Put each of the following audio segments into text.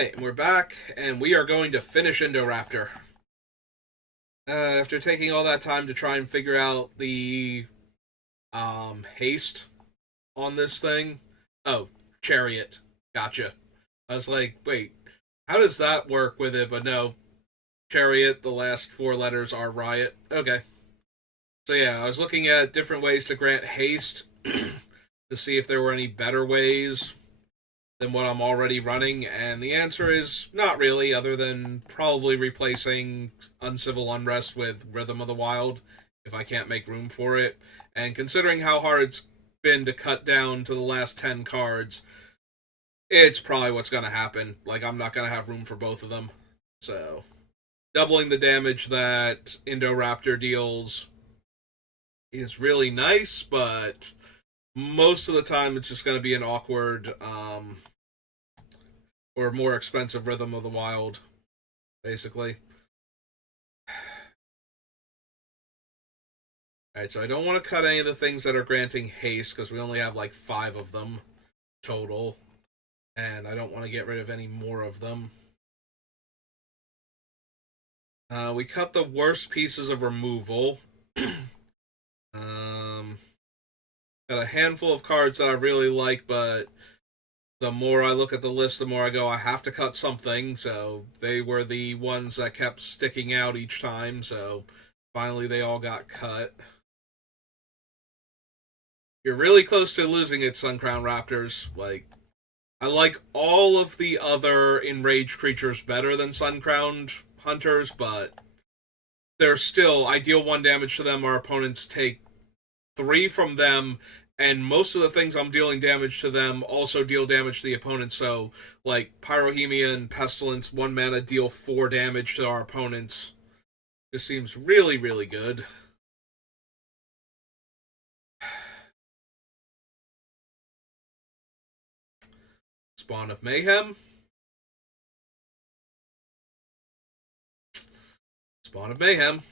Alright, and we're back, and we are going to finish Indoraptor. After taking all that time to try and figure out the haste on this thing. Oh, chariot. Gotcha. I was like, wait, how does that work with it? But no, chariot, the last four letters are riot. Okay. So yeah, I was looking at different ways to grant haste to see if there were any better ways than what I'm already running, and the answer is not really, other than probably replacing Uncivil Unrest with Rhythm of the Wild if I can't make room for it. And considering how hard it's been to cut down to the last 10 cards, it's probably what's going to happen. Like, I'm not going to have room for both of them. So, doubling the damage that Indoraptor deals is really nice, but most of the time it's just going to be an awkward or more expensive Rhythm of the Wild, basically. Alright, so I don't want to cut any of the things that are granting haste, because we only have like 5 of them total, and I don't want to get rid of any more of them. We cut the worst pieces of removal. Got a handful of cards that I really like, but the more I look at the list, the more I go, I have to cut something. So they were the ones that kept sticking out each time. So finally they all got cut. You're really close to losing it, Suncrown Raptors. Like, I like all of the other enraged creatures better than Suncrowned Hunters, but they're still, I deal 1 damage to them, our opponents take 3 from them, and most of the things I'm dealing damage to them also deal damage to the opponent. So, like, Pyrohemia and Pestilence, 1 mana, deal 4 damage to our opponents. This seems really, really good. Spawn of Mayhem. Spawn of Mayhem.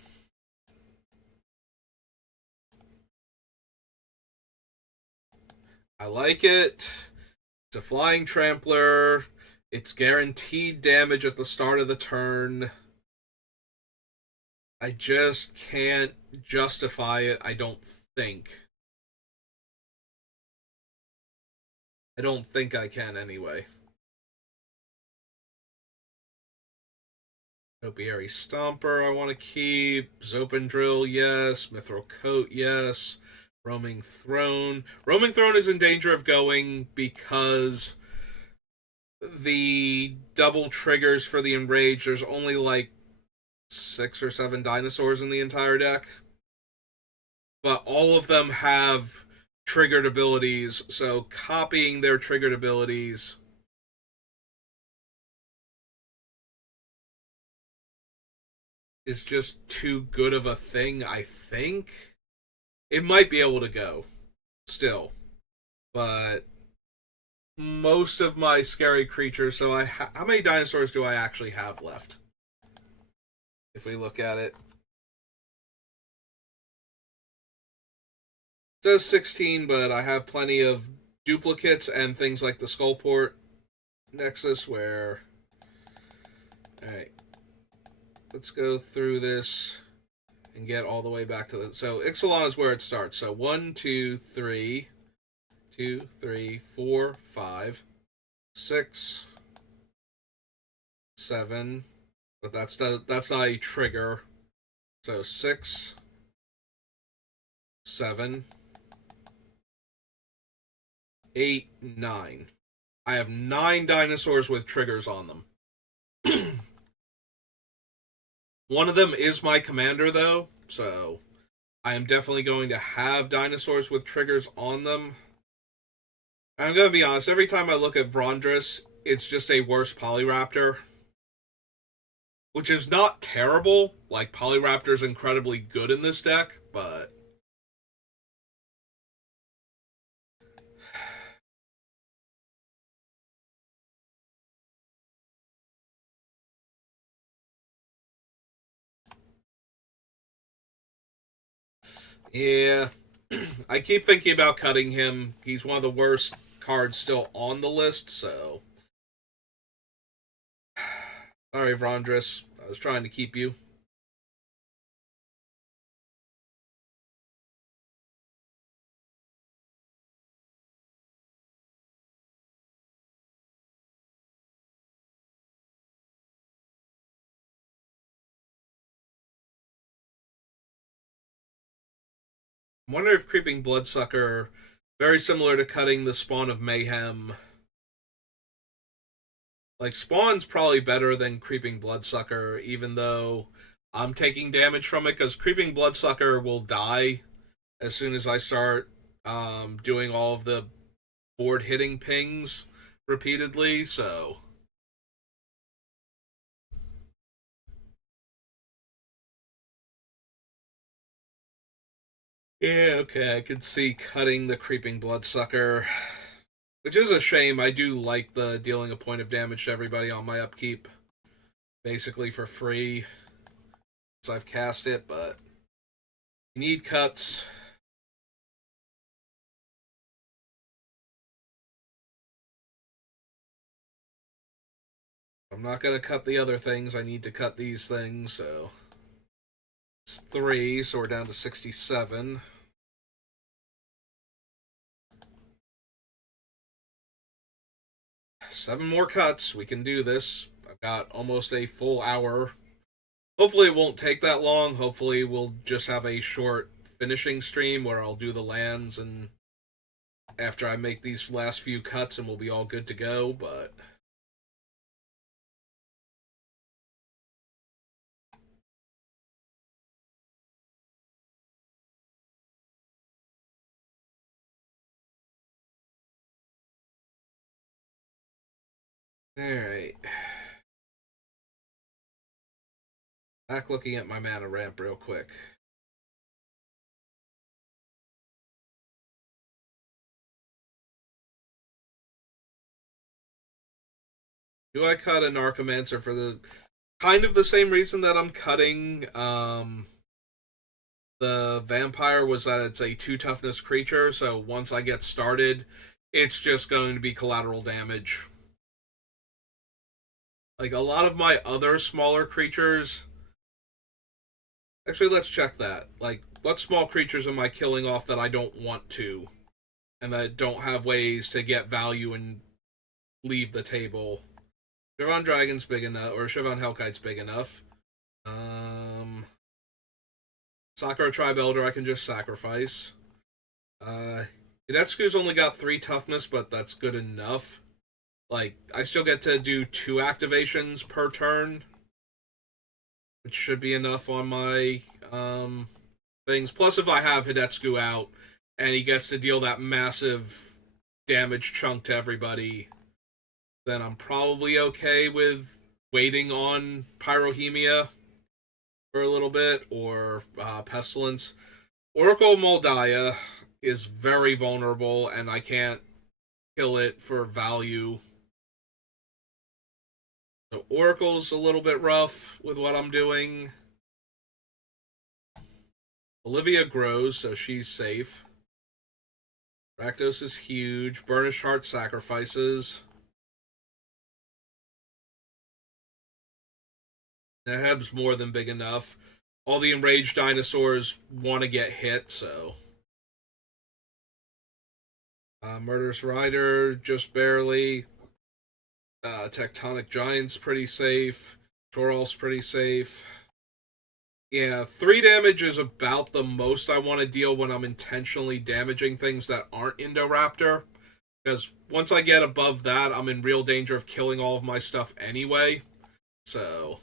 I like it. It's a flying trampler. It's guaranteed damage at the start of the turn. I just can't justify it, I don't think. I don't think I can anyway. Topiary Stomper I want to keep. Zopendrill, yes. Mithril Coat, yes. Roaming Throne. Roaming Throne is in danger of going because the double triggers for the Enrage, there's only like 6 or 7 dinosaurs in the entire deck. But all of them have triggered abilities, so copying their triggered abilities is just too good of a thing, I think. It might be able to go still, but most of my scary creatures, so how many dinosaurs do I actually have left? If we look at it, it says 16, but I have plenty of duplicates and things like the Skullport Nexus where... Alright, let's go through this and get all the way back to the... So Ixalan is where it starts. So 1, 2, 3, 2, 3, 4, 5, 6, 7, but that's not a trigger. So 6, 7, 8, 9. I have 9 dinosaurs with triggers on them. One of them is my commander, though, so I am definitely going to have dinosaurs with triggers on them. I'm going to be honest, every time I look at Vrondrus, it's just a worse Polyraptor. Which is not terrible. Like, Polyraptor's incredibly good in this deck, but... Yeah, I keep thinking about cutting him. He's one of the worst cards still on the list, so... Sorry, Vrondris. I was trying to keep you. I wonder if Creeping Bloodsucker, very similar to cutting the Spawn of Mayhem. Like, Spawn's probably better than Creeping Bloodsucker, even though I'm taking damage from it, because Creeping Bloodsucker will die as soon as I start doing all of the board hitting pings repeatedly, so. Yeah, okay, I could see cutting the Creeping Bloodsucker, which is a shame. I do like the dealing a point of damage to everybody on my upkeep, basically for free, since I've cast it, but you need cuts. I'm not going to cut the other things. I need to cut these things, so. It's 3, so we're down to 67. Seven more cuts. We can do this. I've got almost a full hour. Hopefully, it won't take that long. Hopefully, we'll just have a short finishing stream where I'll do the lands and after I make these last few cuts and we'll be all good to go, but. Alright. Back looking at my mana ramp real quick. Do I cut a Narcomancer for the kind of the same reason that I'm cutting the vampire, was that it's a 2 toughness creature, so once I get started, it's just going to be collateral damage. Like a lot of my other smaller creatures. Actually, let's check that. Like, what small creatures am I killing off that I don't want to, and that don't have ways to get value and leave the table? Shivan Dragon's big enough, or Shivan Hellkite's big enough. Sakura Tribe Elder I can just sacrifice. Uh, Hidetsuku's only got 3 toughness, but that's good enough. Like, I still get to do 2 activations per turn, which should be enough on my things. Plus, if I have Hidetsuku out and he gets to deal that massive damage chunk to everybody, then I'm probably okay with waiting on Pyrohemia for a little bit, or Pestilence. Oracle of Moldiah is very vulnerable, and I can't kill it for value. So Oracle's a little bit rough with what I'm doing. Olivia grows, so she's safe. Rakdos is huge. Burnished Heart sacrifices. Neheb's more than big enough. All the enraged dinosaurs want to get hit, so. Murderous Rider, just barely. Tectonic Giant's pretty safe. Toral's pretty safe. Yeah, 3 damage is about the most I want to deal when I'm intentionally damaging things that aren't Indoraptor. Because once I get above that, I'm in real danger of killing all of my stuff anyway. So.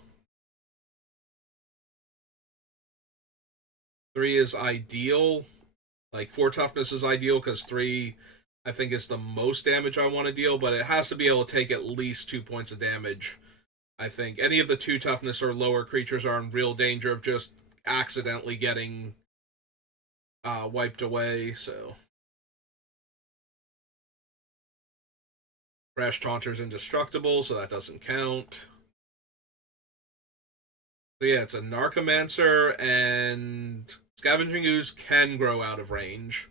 3 is ideal. Like, 4 toughness is ideal because 3, I think, is the most damage I want to deal, but it has to be able to take at least 2 points of damage. I think any of the 2 toughness or lower creatures are in real danger of just accidentally getting wiped away, so. Rash Taunter's indestructible, so that doesn't count. So yeah, it's a Narcomancer, and Scavenging Ooze can grow out of range.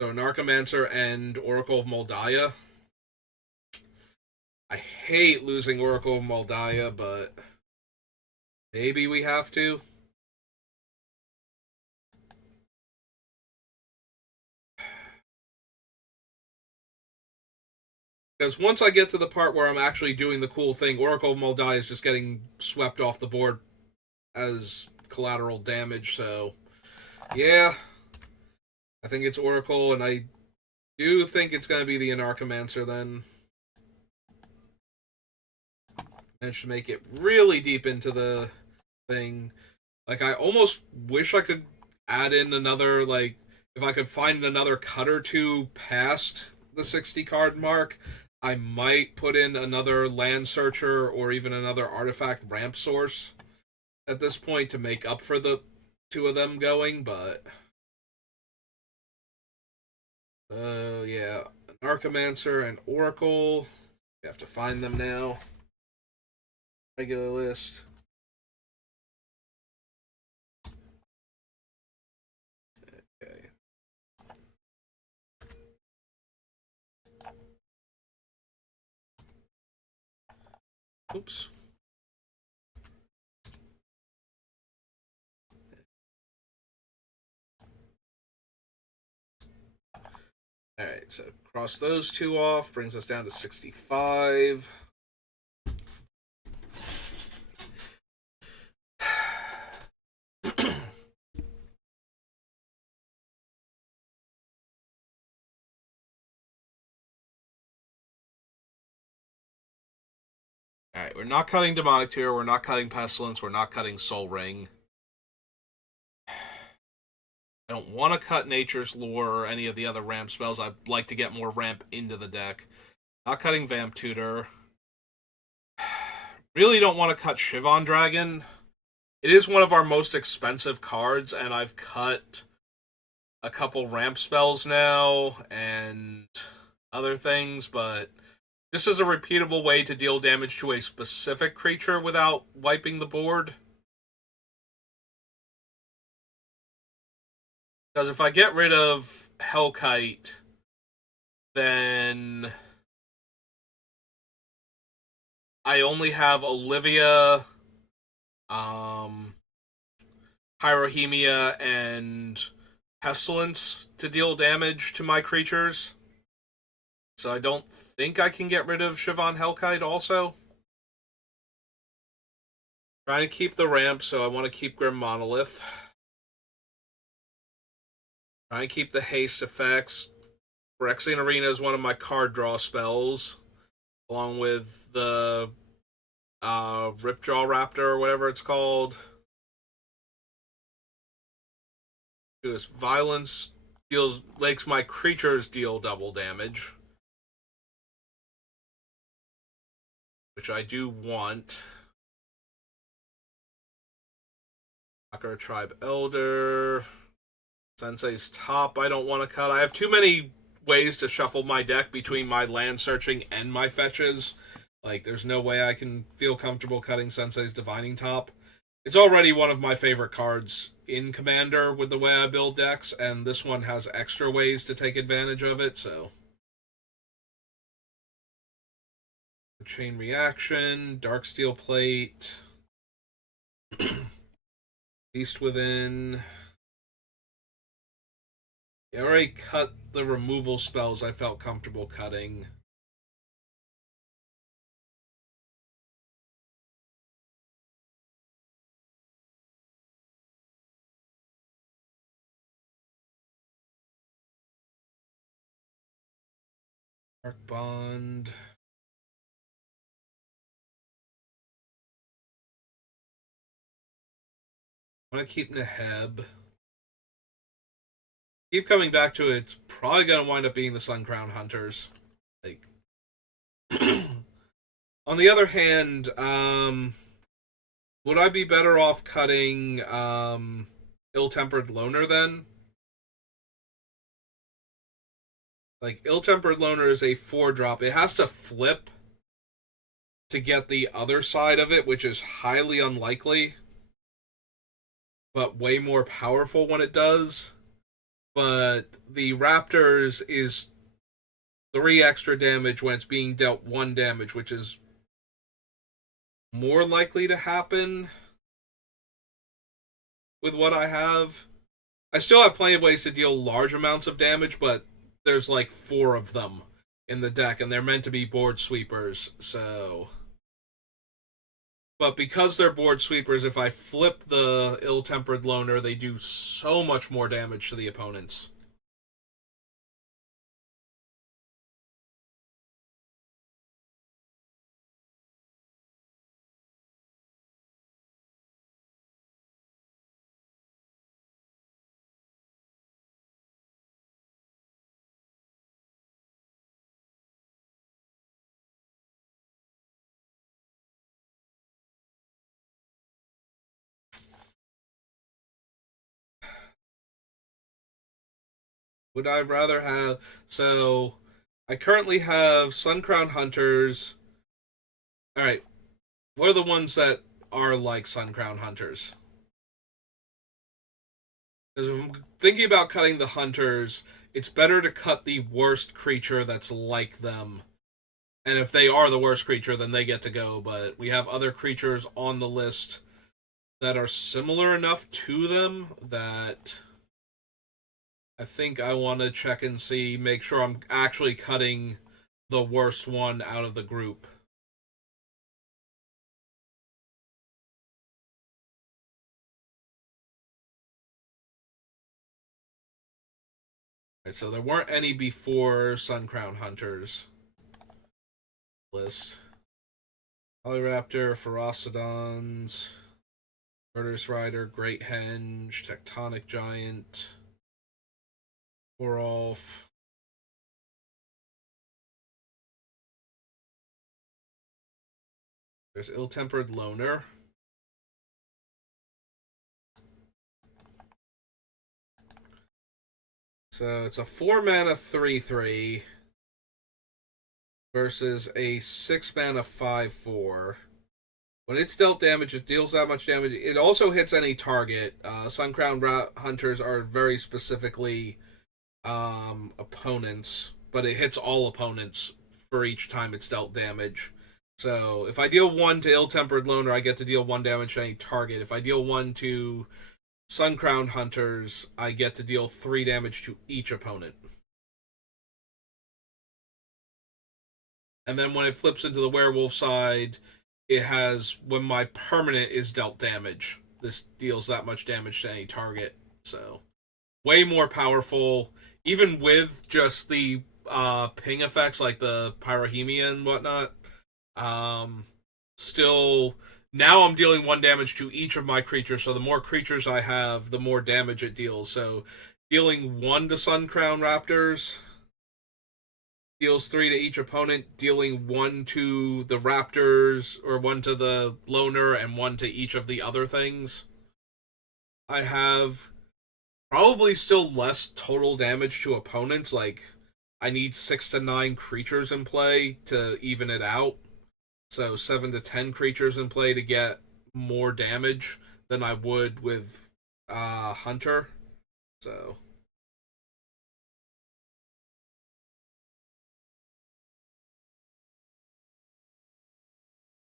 So Narcomancer and Oracle of Moldiah. I hate losing Oracle of Moldiah, but maybe we have to. Because once I get to the part where I'm actually doing the cool thing, Oracle of Moldiah is just getting swept off the board as collateral damage. So, yeah, I think it's Oracle, and I do think it's going to be the Anarchomancer then. Managed to make it really deep into the thing. Like, I almost wish I could add in another, like, if I could find another cut or two past the 60 card mark, I might put in another land searcher or even another artifact ramp source at this point to make up for the two of them going, but yeah, Narcomancer and Oracle. We have to find them now. Regular list. Okay. Oops. Alright, so cross those two off, brings us down to 65. Alright, we're not cutting Demonic Tear, we're not cutting Pestilence, we're not cutting Soul Ring. I don't want to cut Nature's Lore or any of the other ramp spells. I'd like to get more ramp into the deck. Not cutting Vamp Tutor. Really don't want to cut Shivon Dragon. It is one of our most expensive cards, and I've cut a couple ramp spells now and other things, but this is a repeatable way to deal damage to a specific creature without wiping the board. Because if I get rid of Hellkite, then I only have Olivia, Pyrohemia, and Pestilence to deal damage to my creatures. So I don't think I can get rid of Shivon Hellkite also. Trying to keep the ramp, so I want to keep Grim Monolith. Trying to keep the haste effects. Phyrexian Arena is one of my card draw spells, along with the Ripjaw Raptor or whatever it's called. This violence makes my creatures deal double damage, which I do want. Sakura Tribe Elder. Sensei's Top I don't want to cut. I have too many ways to shuffle my deck between my land searching and my fetches. Like, there's no way I can feel comfortable cutting Sensei's Divining Top. It's already one of my favorite cards in Commander with the way I build decks, and this one has extra ways to take advantage of it, so. Chain Reaction, Darksteel Plate, Beast Within. I already cut the removal spells I felt comfortable cutting. Dark Bond. I want to keep Neheb. Keep coming back to it. It's probably going to wind up being the Sun Crown Hunters. Like, on the other hand, would I be better off cutting Ill-Tempered Loner then? Like, Ill-Tempered Loner is a 4-drop. It has to flip to get the other side of it, which is highly unlikely, but way more powerful when it does. But the Raptors is 3 extra damage when it's being dealt 1 damage, which is more likely to happen with what I have. I still have plenty of ways to deal large amounts of damage, but there's like 4 of them in the deck, and they're meant to be board sweepers, so. But because they're board sweepers, if I flip the Ill-Tempered Loner, they do so much more damage to the opponents. Would I rather have... So, I currently have Suncrown Hunters. Alright, what are the ones that are like Suncrown Hunters? Because if I'm thinking about cutting the Hunters, it's better to cut the worst creature that's like them. And if they are the worst creature, then they get to go. But we have other creatures on the list that are similar enough to them that I think I want to check and see, make sure I'm actually cutting the worst one out of the group. Right, so there weren't any before Suncrown Hunters list. Polyraptor, Ferocidons, Murderous Rider, Great Henge, Tectonic Giant, Orolf. There's Ill-Tempered Loner. So it's a 4 mana 3/3 versus a 6 mana 5/4. When it's dealt damage, it deals that much damage. It also hits any target. Suncrown Hunters are very specifically opponents, but it hits all opponents for each time it's dealt damage. So if I deal 1 to Ill-Tempered Loner, I get to deal 1 damage to any target. If I deal 1 to Suncrown Hunters, I get to deal 3 damage to each opponent. And then when it flips into the werewolf side, it has when my permanent is dealt damage. This deals that much damage to any target. So way more powerful, even with just the ping effects like the Pyrohemia and whatnot. Um, Still, now I'm dealing 1 damage to each of my creatures. So the more creatures I have, the more damage it deals. So dealing 1 to Suncrown Raptors deals 3 to each opponent, dealing 1 to the Raptors, or 1 to the Loner, and 1 to each of the other things. I have probably still less total damage to opponents. Like, I need 6 to 9 creatures in play to even it out. So 7 to 10 creatures in play to get more damage than I would with Hunter. So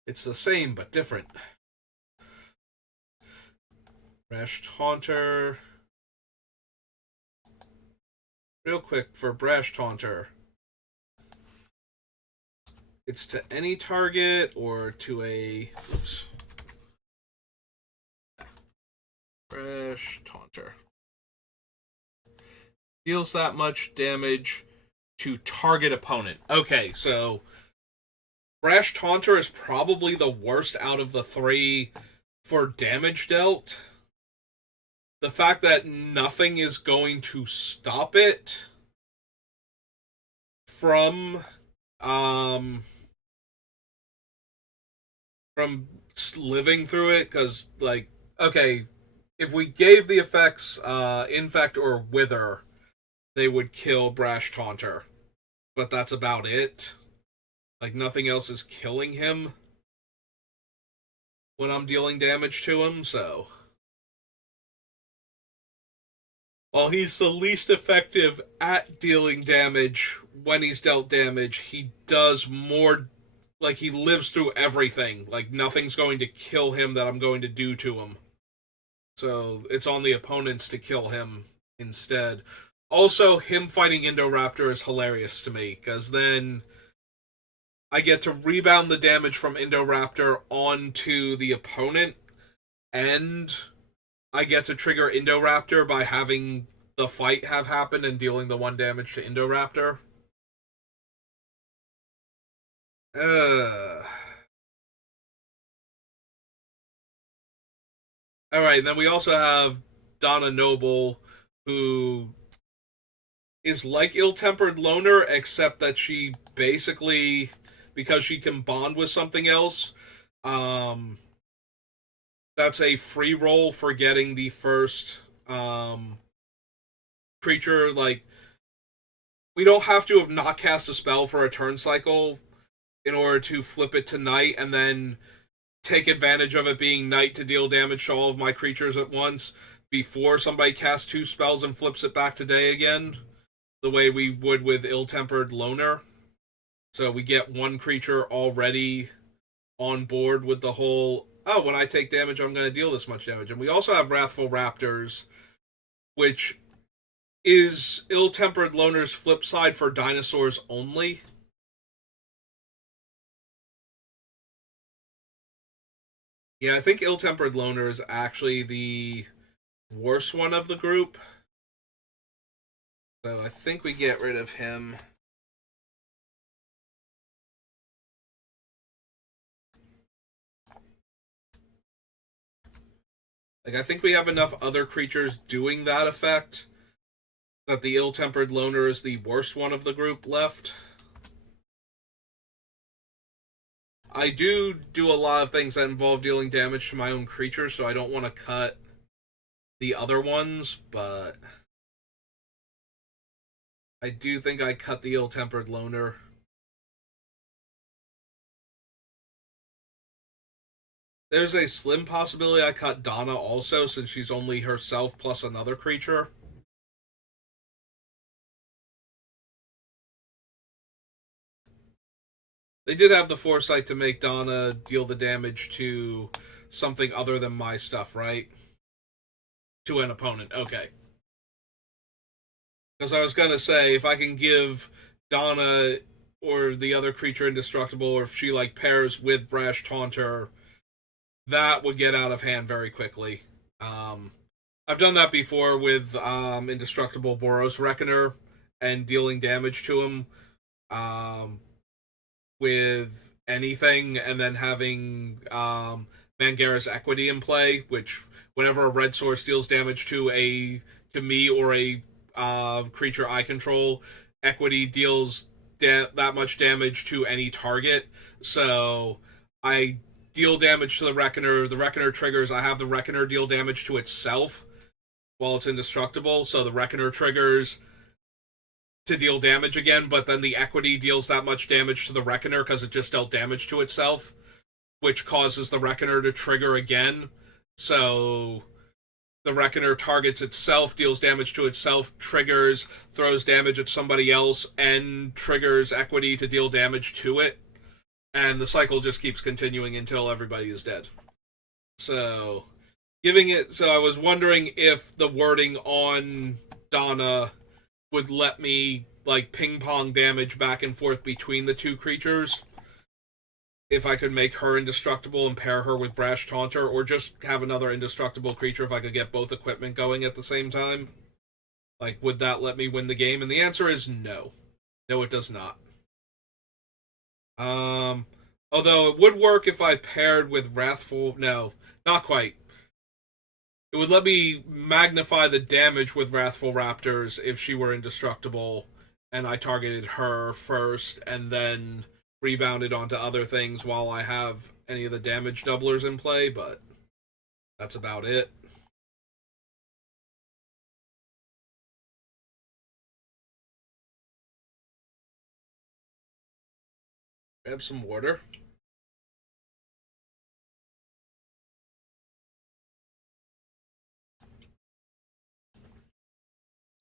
it's the same but different. Brash Taunter. Real quick for Brash Taunter. It's to any target or to a. Oops. Brash Taunter. Deals that much damage to target opponent. Okay, so Brash Taunter is probably the worst out of the 3 for damage dealt. The fact that nothing is going to stop it from from living through it, because like, okay, if we gave the effects infect or wither, they would kill Brash Taunter, but that's about it. Like, nothing else is killing him when I'm dealing damage to him. So While he's the least effective at dealing damage, when he's dealt damage, he does more. Like, he lives through everything. Like, nothing's going to kill him that I'm going to do to him. So it's on the opponents to kill him instead. Also, him fighting Indoraptor is hilarious to me, because then I get to rebound the damage from Indoraptor onto the opponent, and I get to trigger Indoraptor by having the fight have happened and dealing the one damage to Indoraptor. Uh. Alright, then we also have Donna Noble, who is like ill-tempered loner, except that she basically, because she can bond with something else, um, that's a free roll for getting the first creature. Like, we don't have to have not cast a spell for a turn cycle in order to flip it to night and then take advantage of it being night to deal damage to all of my creatures at once before somebody casts two spells and flips it back to day again, the way we would with ill-tempered loner. So we get one creature already on board with the whole, oh, when I take damage, I'm going to deal this much damage. And we also have Wrathful Raptors, which is ill-tempered loner's flip side for dinosaurs only. Yeah, I think ill-tempered loner is actually the worst one of the group. So I think we get rid of him. Like, I think we have enough other creatures doing that effect that the ill-tempered loner is the worst one of the group left. I do a lot of things that involve dealing damage to my own creatures, so I don't want to cut the other ones, but I do think I cut the ill-tempered loner. There's a slim possibility I cut Donna also, since she's only herself plus another creature. They did have the foresight to make Donna deal the damage to something other than my stuff, right? To an opponent. Okay. Because I was going to say, if I can give Donna or the other creature indestructible, or if she, like, pairs with Brash Taunter, that would get out of hand very quickly. Um, I've done that before with indestructible Boros Reckoner and dealing damage to him. With anything, and then having Mangara's Equity in play, which whenever a red source deals damage to me or a creature I control, Equity deals that much damage to any target. So I deal damage to the Reckoner. The Reckoner triggers. I have the Reckoner deal damage to itself while it's indestructible. So the Reckoner triggers to deal damage again, but then the Equity deals that much damage to the Reckoner because it just dealt damage to itself, which causes the Reckoner to trigger again. So the Reckoner targets itself, deals damage to itself, triggers, throws damage at somebody else, and triggers Equity to deal damage to it. And the cycle just keeps continuing until everybody is dead. So, I was wondering if the wording on Donna would let me, like, ping pong damage back and forth between the two creatures. If I could make her indestructible and pair her with Brash Taunter, or just have another indestructible creature if I could get both equipment going at the same time. Like, would that let me win the game? And the answer is no. No, it does not. Um, Although it would work if I paired with Wrathful. No, not quite. It would let me magnify the damage with Wrathful Raptors if she were indestructible, and I targeted her first, and then rebounded onto other things while I have any of the damage doublers in play, but that's about it. Grab some water.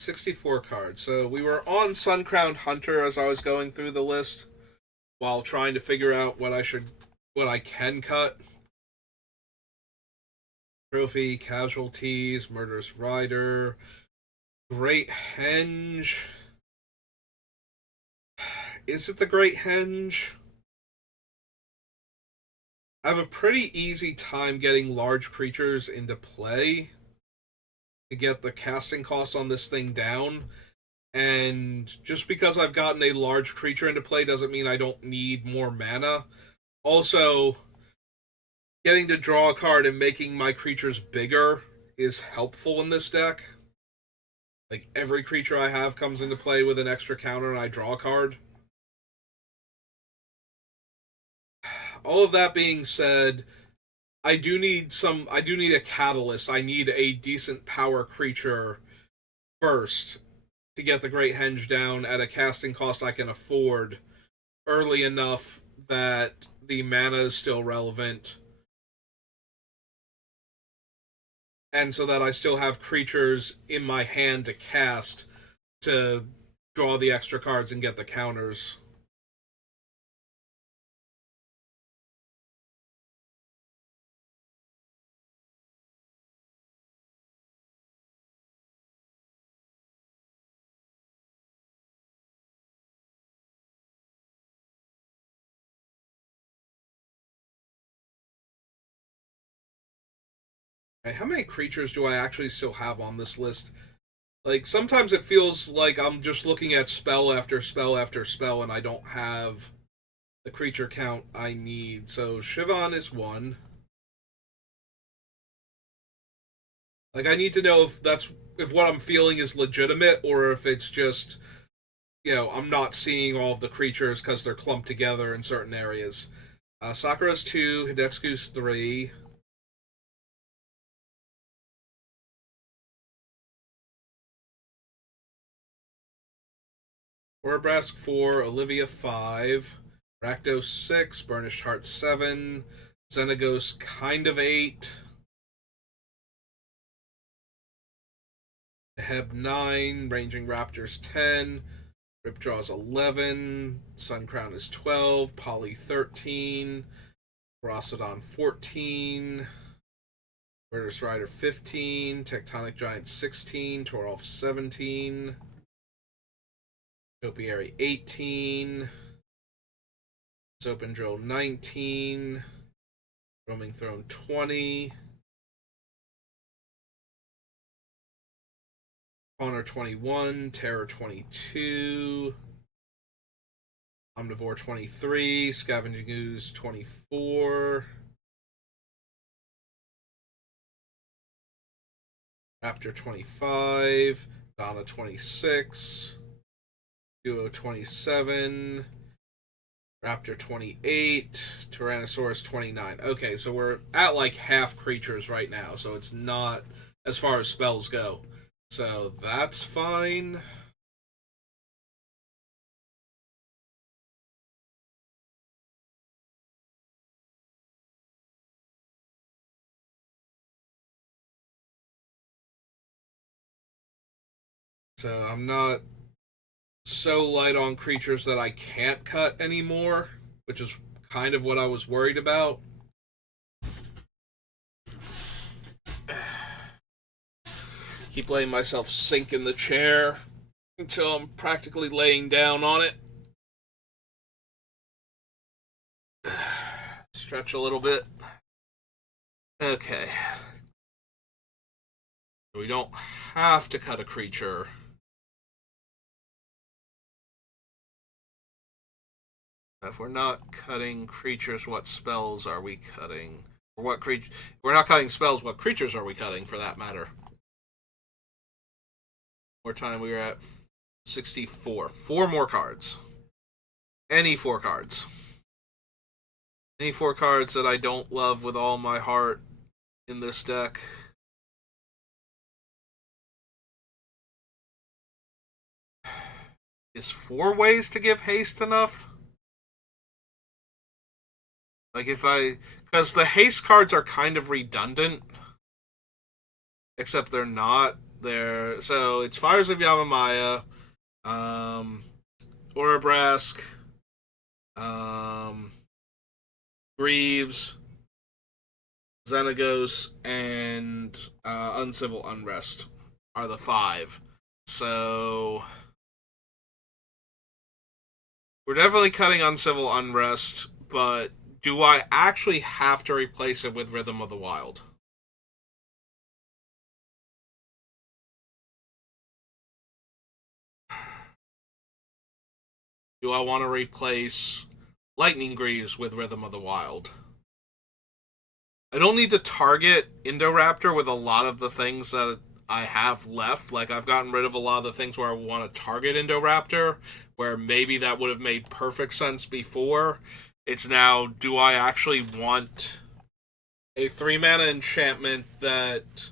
64 cards. So we were on Suncrowned Hunter as I was going through the list while trying to figure out what I can cut. Trophy, Casualties, Murderous Rider, Great Henge. Is it the Great Henge? I have a pretty easy time getting large creatures into play to get the casting cost on this thing down. And just because I've gotten a large creature into play doesn't mean I don't need more mana. Also, getting to draw a card and making my creatures bigger is helpful in this deck. Like, every creature I have comes into play with an extra counter and I draw a card. All of that being said, I do need a catalyst. I need a decent power creature first to get the Great Henge down at a casting cost I can afford early enough that the mana is still relevant. And so that I still have creatures in my hand to cast to draw the extra cards and get the counters. Okay, how many creatures do I actually still have on this list? Like, sometimes it feels like I'm just looking at spell after spell after spell and I don't have the creature count I need. So Shivan is one. Like, I need to know if what I'm feeling is legitimate or if it's just, I'm not seeing all of the creatures because they're clumped together in certain areas. Sakura's 2, Hidetsugu's 3. Orbrask 4, Olivia 5, Rakdos 6, Burnished Heart 7, Xenagos kind of 8, Heb 9, Ranging Raptors 10, Ripjaw's 11, Suncrown is 12, Poly 13, Rosodon 14, Murderous Rider 15, Tectonic Giant 16, Torolf 17, Topiary 18, Open Drill 19, Roaming Throne 20, Honor 21, Terror 22, Omnivore 23, Scavenging Ooze 24, Raptor 25, Donna 26, Duo 27, Raptor 28, Tyrannosaurus 29. Okay, so we're at like half creatures right now, so it's not as far as spells go. So that's fine. So I'm not so light on creatures that I can't cut anymore, which is kind of what I was worried about. Keep letting myself sink in the chair until I'm practically laying down on it. Stretch a little bit. Okay. We don't have to cut a creature. If we're not cutting creatures, what spells are we cutting? Or what creature? We're not cutting spells. What creatures are we cutting, for that matter? More time. We were at 64. 4 more cards. Any 4 cards. Any 4 cards that I don't love with all my heart in this deck. Is 4 ways to give haste enough? Like, because the haste cards are kind of redundant. Except they're not. There, so it's Fires of Yavimaya, um, Orabrask, um, Greaves, Xenagos, and Uncivil Unrest are the five. So we're definitely cutting Uncivil Unrest, but do I actually have to replace it with Rhythm of the Wild? Do I want to replace Lightning Greaves with Rhythm of the Wild? I don't need to target Indoraptor with a lot of the things that I have left. Like, I've gotten rid of a lot of the things where I want to target Indoraptor, where maybe that would have made perfect sense before. It's now, do I actually want a 3 mana enchantment that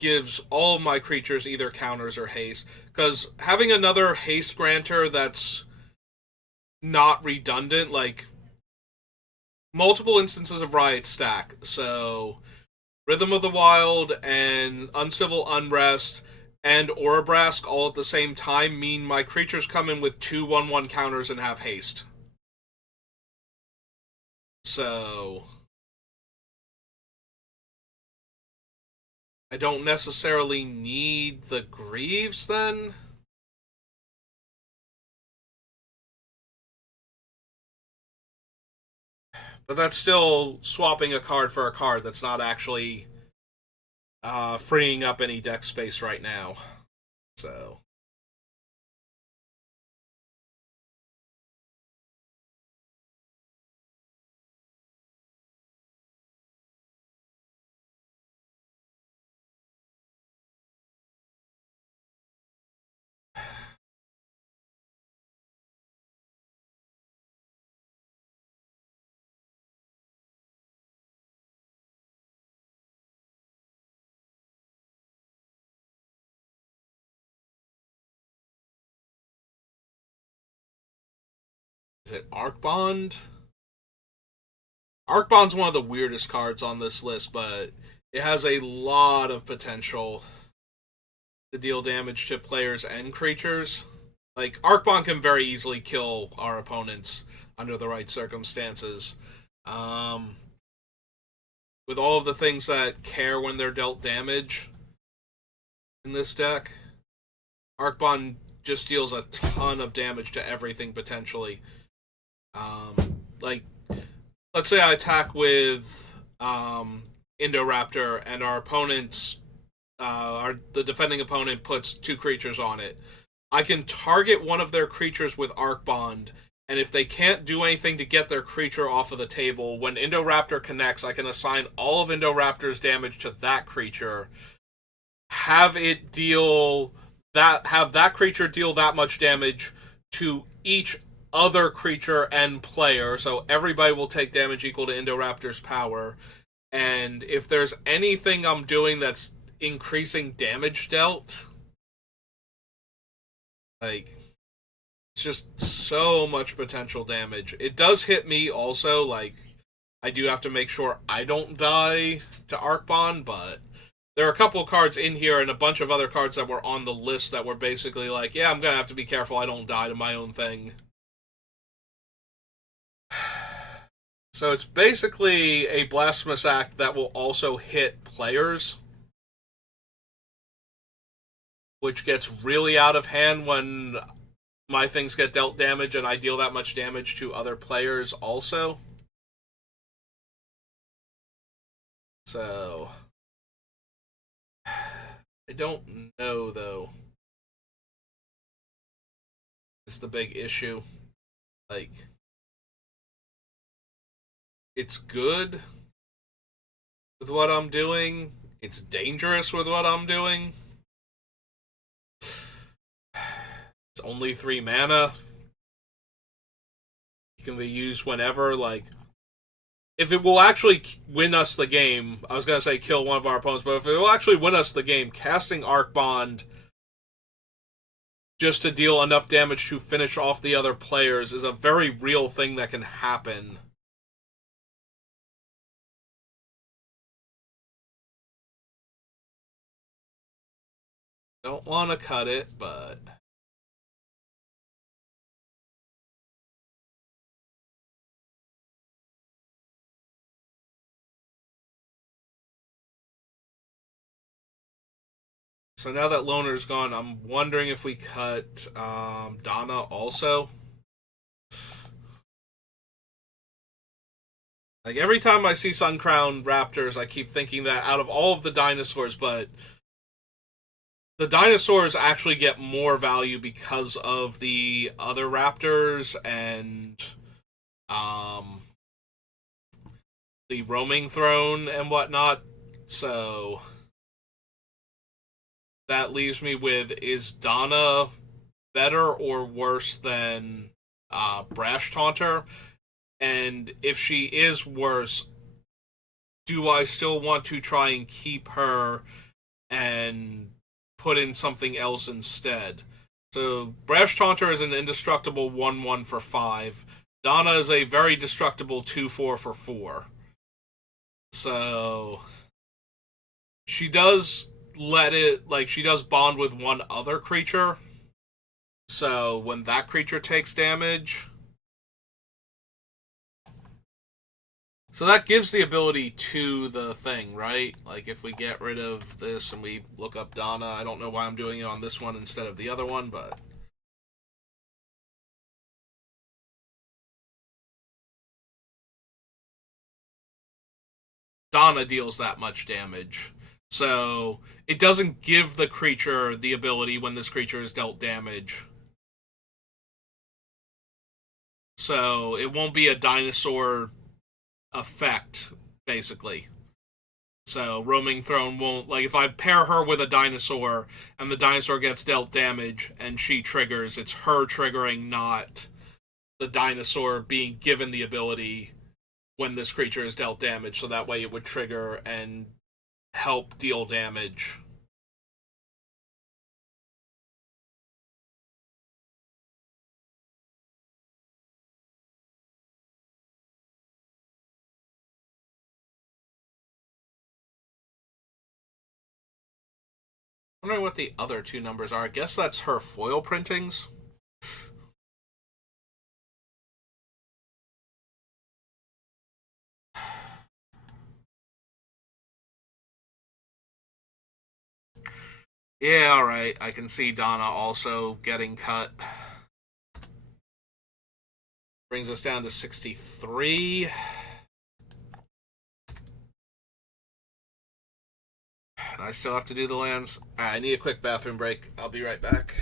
gives all of my creatures either counters or haste? Because having another haste granter that's not redundant, like multiple instances of Riot stack, so Rhythm of the Wild and Uncivil Unrest and Orabrask all at the same time mean my creatures come in with 2/1/1 counters and have haste. So I don't necessarily need the Greaves then. But that's still swapping a card for a card that's not actually freeing up any deck space right now. So is it Arc Bond? Arc Bond's one of the weirdest cards on this list, but it has a lot of potential to deal damage to players and creatures. Like, Arc Bond can very easily kill our opponents under the right circumstances. Um, with all of the things that care when they're dealt damage in this deck, Arc Bond just deals a ton of damage to everything potentially. Like, let's say I attack with Indoraptor and our opponent's the defending opponent puts 2 creatures on it. I can target one of their creatures with Arc Bond, and if they can't do anything to get their creature off of the table, when Indoraptor connects, I can assign all of Indoraptor's damage to that creature, have that creature deal that much damage to each other creature and player, so everybody will take damage equal to Indoraptor's power. And if there's anything I'm doing that's increasing damage dealt, like, it's just so much potential damage. It does hit me also, like, I do have to make sure I don't die to Arc Bond, but there are a couple of cards in here and a bunch of other cards that were on the list that were basically like, yeah, I'm gonna have to be careful I don't die to my own thing. So it's basically a Blasphemous Act that will also hit players, which gets really out of hand when my things get dealt damage and I deal that much damage to other players also. So I don't know though. It's the big issue. Like, it's good with what I'm doing. It's dangerous with what I'm doing. It's only 3 mana. It can be used whenever. Like, if it will actually win us the game, I was gonna say kill one of our opponents, but if it will actually win us the game, casting Arc Bond just to deal enough damage to finish off the other players is a very real thing that can happen. Don't want to cut it, but... So now that Loner's gone, I'm wondering if we cut Donna also. Like, every time I see Sun Crown Raptors, I keep thinking that out of all of the dinosaurs, but the dinosaurs actually get more value because of the other raptors and um, the roaming throne and whatnot. So that leaves me with, is Donna better or worse than Brash Taunter? And if she is worse, do I still want to try and keep her and put in something else instead? So Brash Taunter is an indestructible 1/1 for 5. Donna is a very destructible 2/4 for 4. So she does she does bond with one other creature. So when that creature takes damage, so that gives the ability to the thing, right? Like, if we get rid of this and we look up Donna, I don't know why I'm doing it on this one instead of the other one, but... Donna deals that much damage. So it doesn't give the creature the ability when this creature is dealt damage. So it won't be a dinosaur effect, basically. So roaming throne won't, like, if I pair her with a dinosaur and the dinosaur gets dealt damage and she triggers, it's her triggering, not the dinosaur being given the ability when this creature is dealt damage. So that way it would trigger and help deal damage. I'm wondering what the other two numbers are. I guess that's her foil printings. Yeah, alright. I can see Donna also getting cut. Brings us down to 63. And I still have to do the lands. Alright, I need a quick bathroom break. I'll be right back.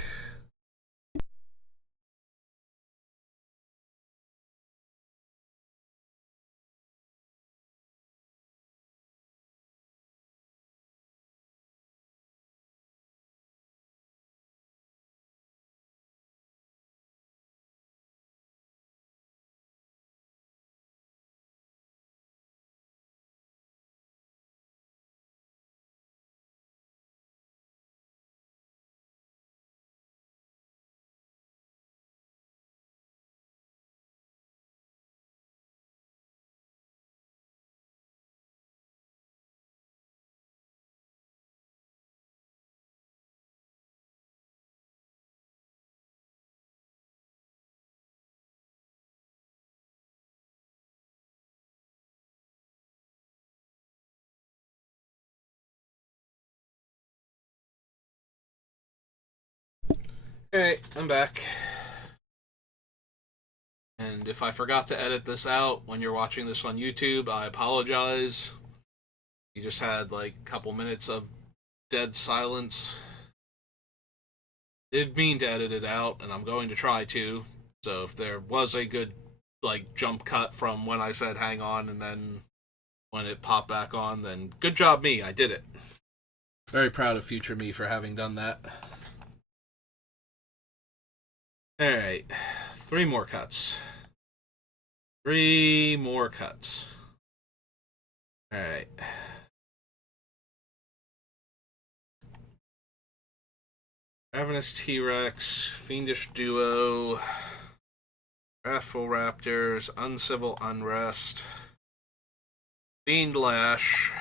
Alright, I'm back. And if I forgot to edit this out when you're watching this on YouTube, I apologize. You just had like a couple minutes of dead silence. Did mean to edit it out, and I'm going to try to. So if there was a good like jump cut from when I said hang on and then when it popped back on, then good job me, I did it. Very proud of future me for having done that. Alright, 3 more cuts. 3 more cuts. Alright. Ravenous T-Rex, Fiendish Duo, Wrathful Raptors, Uncivil Unrest, Fiend Lash,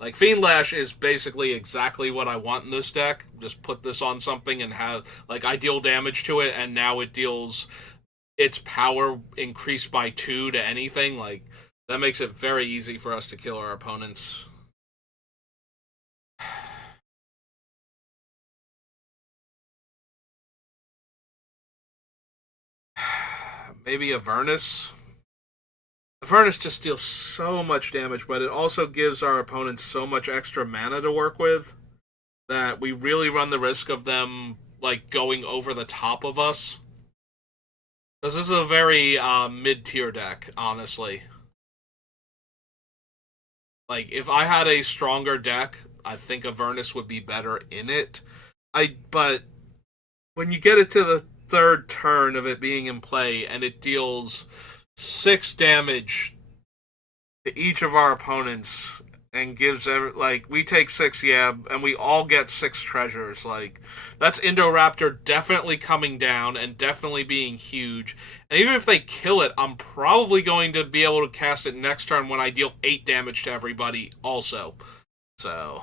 Like Fiend Lash is basically exactly what I want in this deck. Just put this on something and have like I deal damage to it, and now it deals its power increased by 2 to anything. Like that makes it very easy for us to kill our opponents. Maybe Avernus. Avernus just deals so much damage, but it also gives our opponents so much extra mana to work with that we really run the risk of them like going over the top of us. Because this is a very mid-tier deck, honestly. Like if I had a stronger deck, I think Avernus would be better in it. But when you get it to the third turn of it being in play and it deals 6 damage to each of our opponents and gives like we take 6, yeah, and we all get 6 treasures. Like that's Indoraptor definitely coming down and definitely being huge. And even if they kill it, I'm probably going to be able to cast it next turn when I deal 8 damage to everybody also. So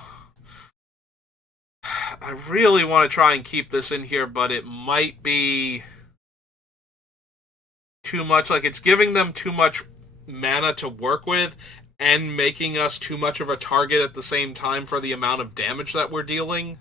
I really want to try and keep this in here, but it might be too much. Like it's giving them too much mana to work with and making us too much of a target at the same time for the amount of damage that we're dealing.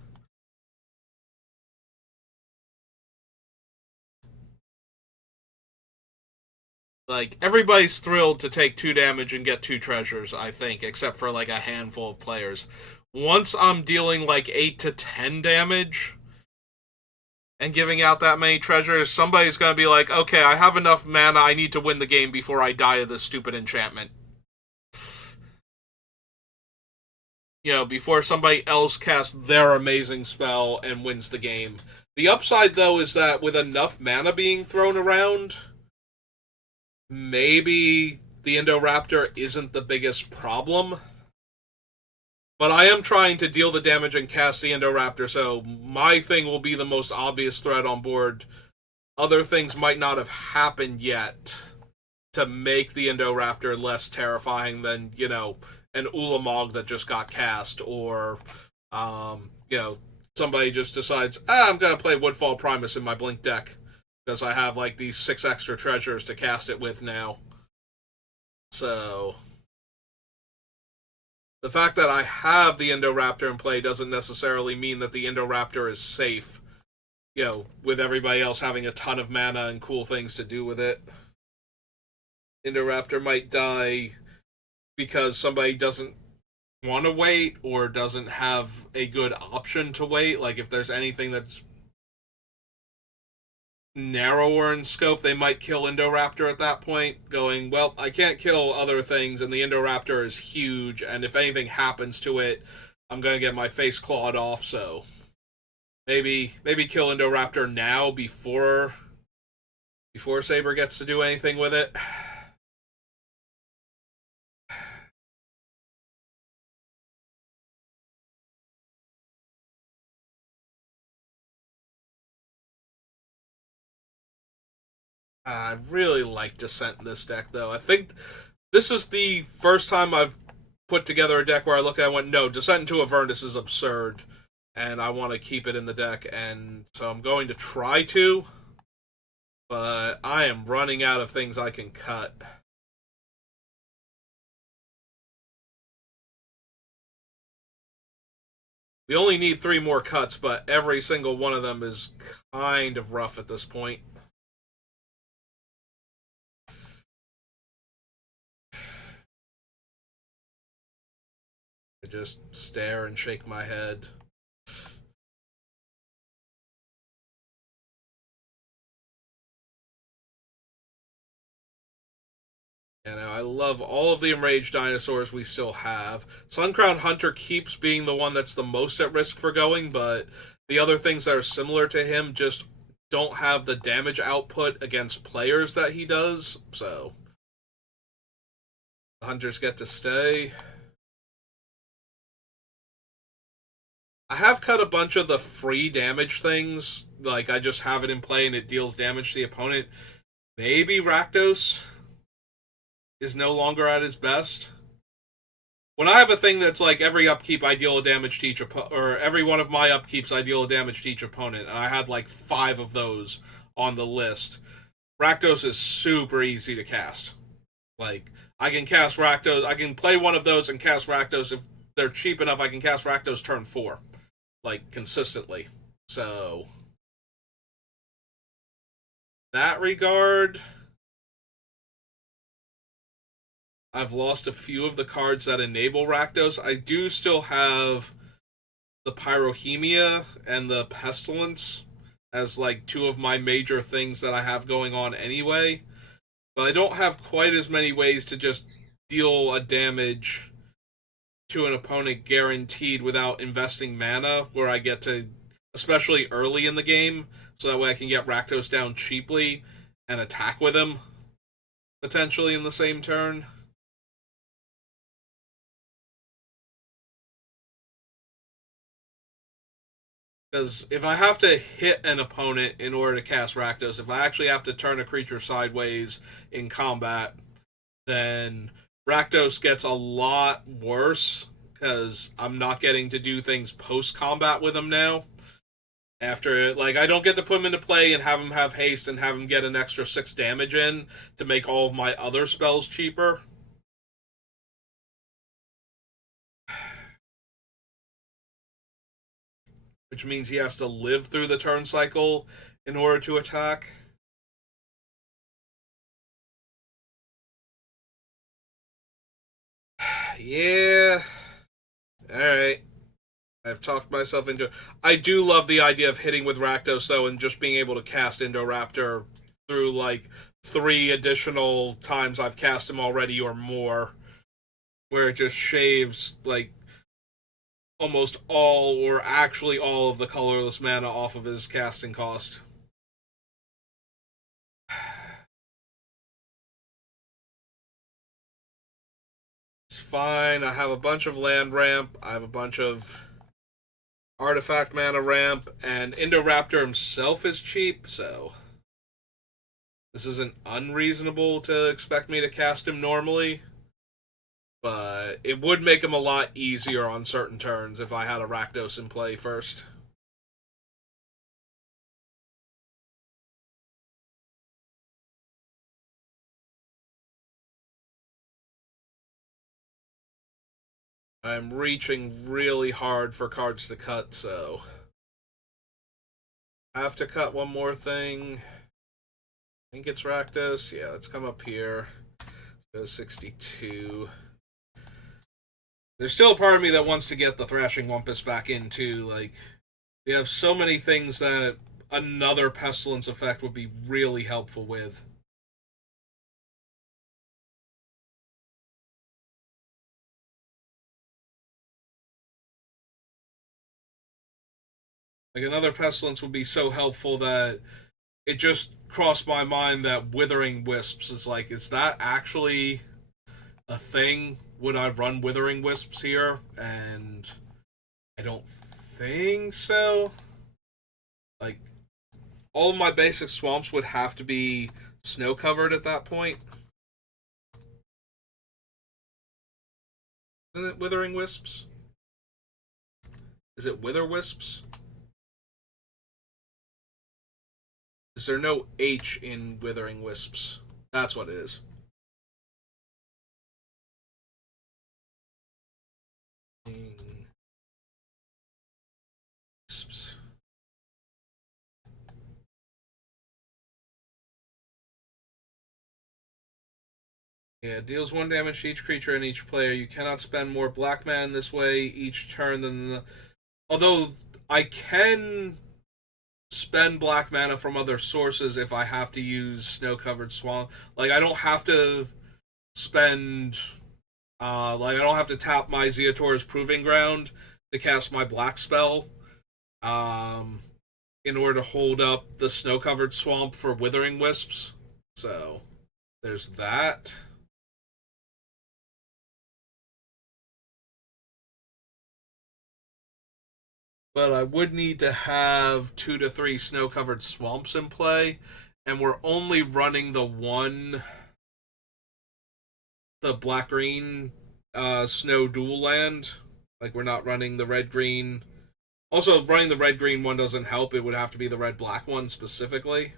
Like everybody's thrilled to take 2 damage and get 2 treasures, I think, except for like a handful of players. Once I'm dealing like 8 to 10 damage and giving out that many treasures, somebody's gonna be like, okay, I have enough mana, I need to win the game before I die of this stupid enchantment. Before somebody else casts their amazing spell and wins the game. The upside, though, is that with enough mana being thrown around, maybe the Indoraptor isn't the biggest problem. But I am trying to deal the damage and cast the Indoraptor, so my thing will be the most obvious threat on board. Other things might not have happened yet to make the Indoraptor less terrifying than, an Ulamog that just got cast, or, somebody just decides, I'm going to play Woodfall Primus in my Blink deck, because I have, like, these 6 extra treasures to cast it with now. So, the fact that I have the Indoraptor in play doesn't necessarily mean that the Indoraptor is safe, with everybody else having a ton of mana and cool things to do with it. Indoraptor might die because somebody doesn't want to wait or doesn't have a good option to wait. Like if there's anything that's narrower in scope, they might kill Indoraptor at that point, going, well, I can't kill other things, and the Indoraptor is huge, and if anything happens to it, I'm going to get my face clawed off, so maybe kill Indoraptor now before Saber gets to do anything with it. I'd really like Descent in this deck, though. I think this is the first time I've put together a deck where I looked at it and went, no, Descent into Avernus is absurd, and I want to keep it in the deck, and so I'm going to try to, but I am running out of things I can cut. We only need 3 more cuts, but every single one of them is kind of rough at this point. I just stare and shake my head. I love all of the enraged dinosaurs we still have. Suncrown Hunter keeps being the one that's the most at risk for going, but the other things that are similar to him just don't have the damage output against players that he does, so the hunters get to stay. I have cut a bunch of the free damage things, like I just have it in play and it deals damage to the opponent. Maybe Rakdos is no longer at his best. when I have a thing that's like every upkeep I deal a damage to each or every one of my upkeeps I deal a damage to each opponent, and I had like 5 of those on the list. Rakdos is super easy to cast. Like I can cast Rakdos, I can play one of those and cast Rakdos if they're cheap enough. I can cast Rakdos turn 4, like consistently. So that regard, I've lost a few of the cards that enable Rakdos. I do still have the Pyrohemia and the Pestilence as like 2 of my major things that I have going on anyway. But I don't have quite as many ways to just deal a damage to an opponent guaranteed without investing mana, where I get to, especially early in the game, so that way I can get Rakdos down cheaply and attack with him, potentially in the same turn. Because if I have to hit an opponent in order to cast Rakdos, if I actually have to turn a creature sideways in combat, then Rakdos gets a lot worse because I'm not getting to do things post combat with him now. After, like, I don't get to put him into play and have him have haste and have him get an extra 6 damage in to make all of my other spells cheaper. Which means he has to live through the turn cycle in order to attack. Yeah. Alright. I've talked myself into it. I do love the idea of hitting with Rakdos, though, and just being able to cast Indoraptor through, like, 3 additional times I've cast him already or more, where it just shaves, like, almost all, or actually all, of the colorless mana off of his casting cost. It's fine. I have a bunch of land ramp. I have a bunch of artifact mana ramp, and Indoraptor himself is cheap, so this isn't unreasonable to expect me to cast him normally. But it would make him a lot easier on certain turns if I had a Rakdos in play first. I'm reaching really hard for cards to cut, so I have to cut one more thing. I think it's Rakdos. Yeah, let's come up here. Go 62. There's still a part of me that wants to get the Thrashing Wumpus back in, too. Like, we have so many things that another Pestilence effect would be really helpful with. Like, another Pestilence would be so helpful that it just crossed my mind that Withering Wisps is like, is that actually a thing? Would I run Withering Wisps here? And I don't think so. Like, all of my basic swamps would have to be snow covered at that point. Isn't it Withering Wisps? Is it Wither Wisps? Is there no H in Withering Wisps? That's what it is. Wisps. Yeah, deals 1 damage to each creature and each player. You cannot spend more black mana in this way each turn than the. Although I can spend black mana from other sources if I have to use snow covered swamp. Like I don't have to spend like I don't have to tap my Zeator's Proving Ground to cast my black spell. Um in order to hold up the snow covered swamp for Withering Wisps. So there's that. But I would need to have 2 to 3 snow covered swamps in play, and we're only running the black green snow dual land. Like we're not running the red green. Also, running the red green one doesn't help. It would have to be the red black one specifically.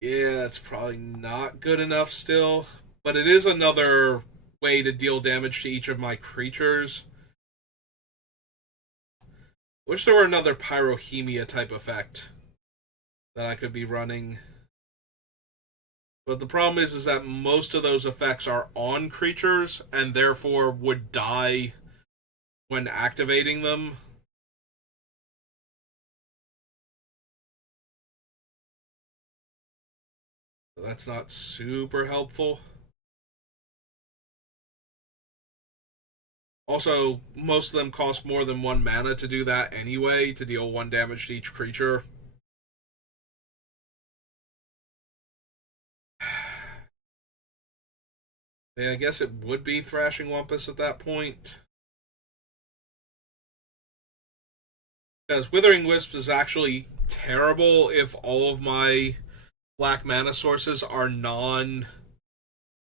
Yeah, it's probably not good enough still, but it is another way to deal damage to each of my creatures. Wish there were another pyrohemia type effect that I could be running. But the problem is that most of those effects are on creatures and therefore would die when activating them. So that's not super helpful. Also, most of them cost more than one mana to do that anyway, to deal one damage to each creature. Yeah, I guess it would be Thrashing Wumpus at that point. Because Withering Wisps is actually terrible if all of my black mana sources are non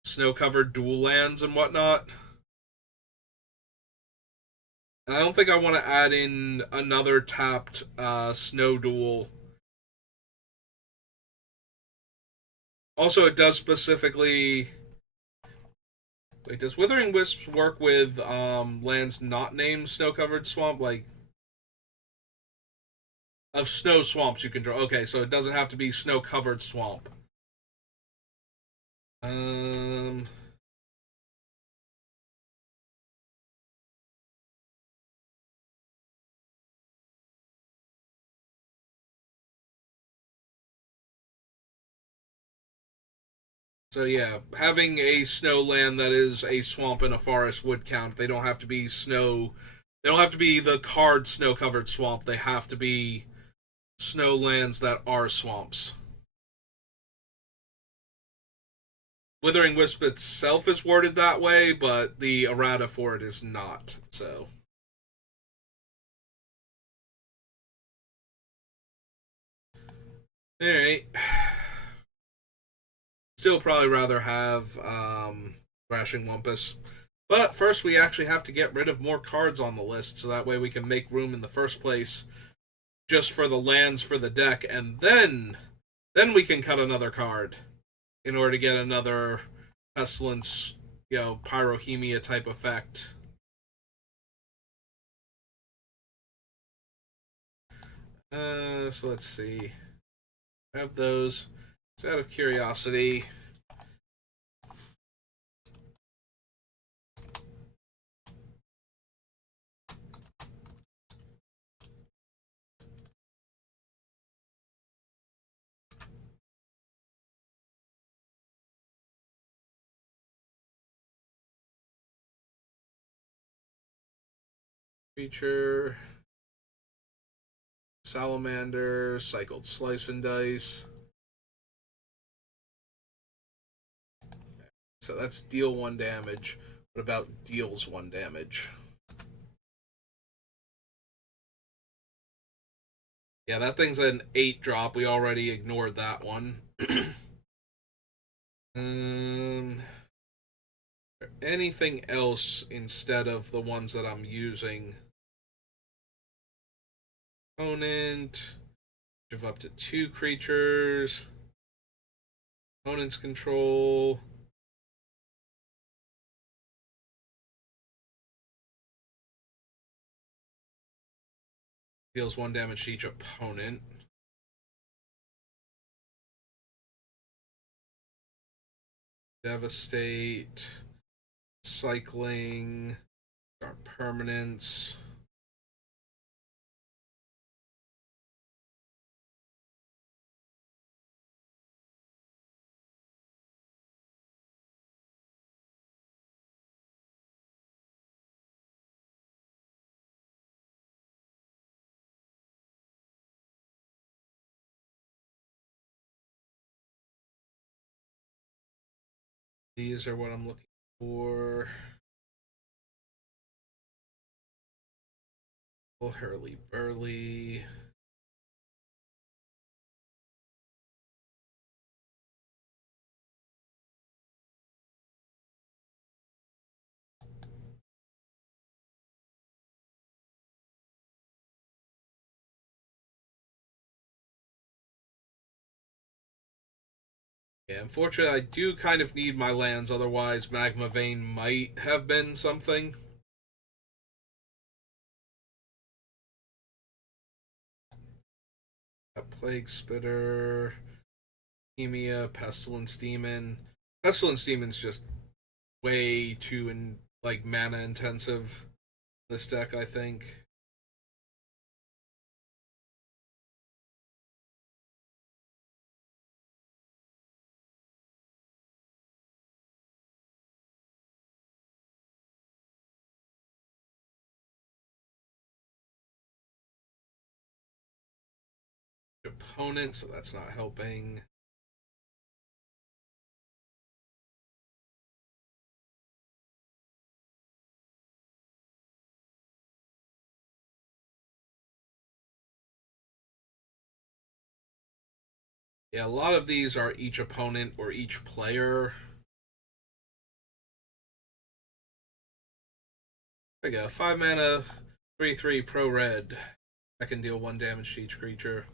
snow covered dual lands and whatnot. And I don't think I want to add in another tapped snow duel. Also, it does specifically. Wait, does Withering Wisps work with lands not named snow covered swamp? Like, of snow swamps you can draw. Okay, so it doesn't have to be snow covered swamp. Um. So yeah, having a snow land that is a swamp and a forest would count. They don't have to be snow. They don't have to be the card snow covered swamp. They have to be snow lands that are swamps. Withering Wisp itself is worded that way, but the errata for it is not. So, all right. Still probably rather have Thrashing Wumpus. But first, we actually have to get rid of more cards on the list, so that way we can make room in the first place just for the lands for the deck, and then we can cut another card in order to get another pestilence, pyrohemia type effect. So let's see. I have those. Just out of curiosity, feature salamander, cycled slice and dice. So that's deal one damage. What about deals one damage? Yeah, that thing's an 8 drop. We already ignored that one. um, anything else instead of the ones that I'm using? Opponent. Give up to 2 creatures. Opponent's control. Deals 1 damage to each opponent. Devastate. Cycling. Our permanents. These are what I'm looking for. Hurly Burly. Yeah, unfortunately, I do kind of need my lands, otherwise, Magma Vein might have been something. A Plague Spitter, Emia, Pestilence Demon. Pestilence Demon's just way too like mana intensive. This deck, I think. Opponent, so that's not helping. Yeah, a lot of these are each opponent or each player. There we go. 5 mana, 3/3 pro red. I can deal 1 damage to each creature.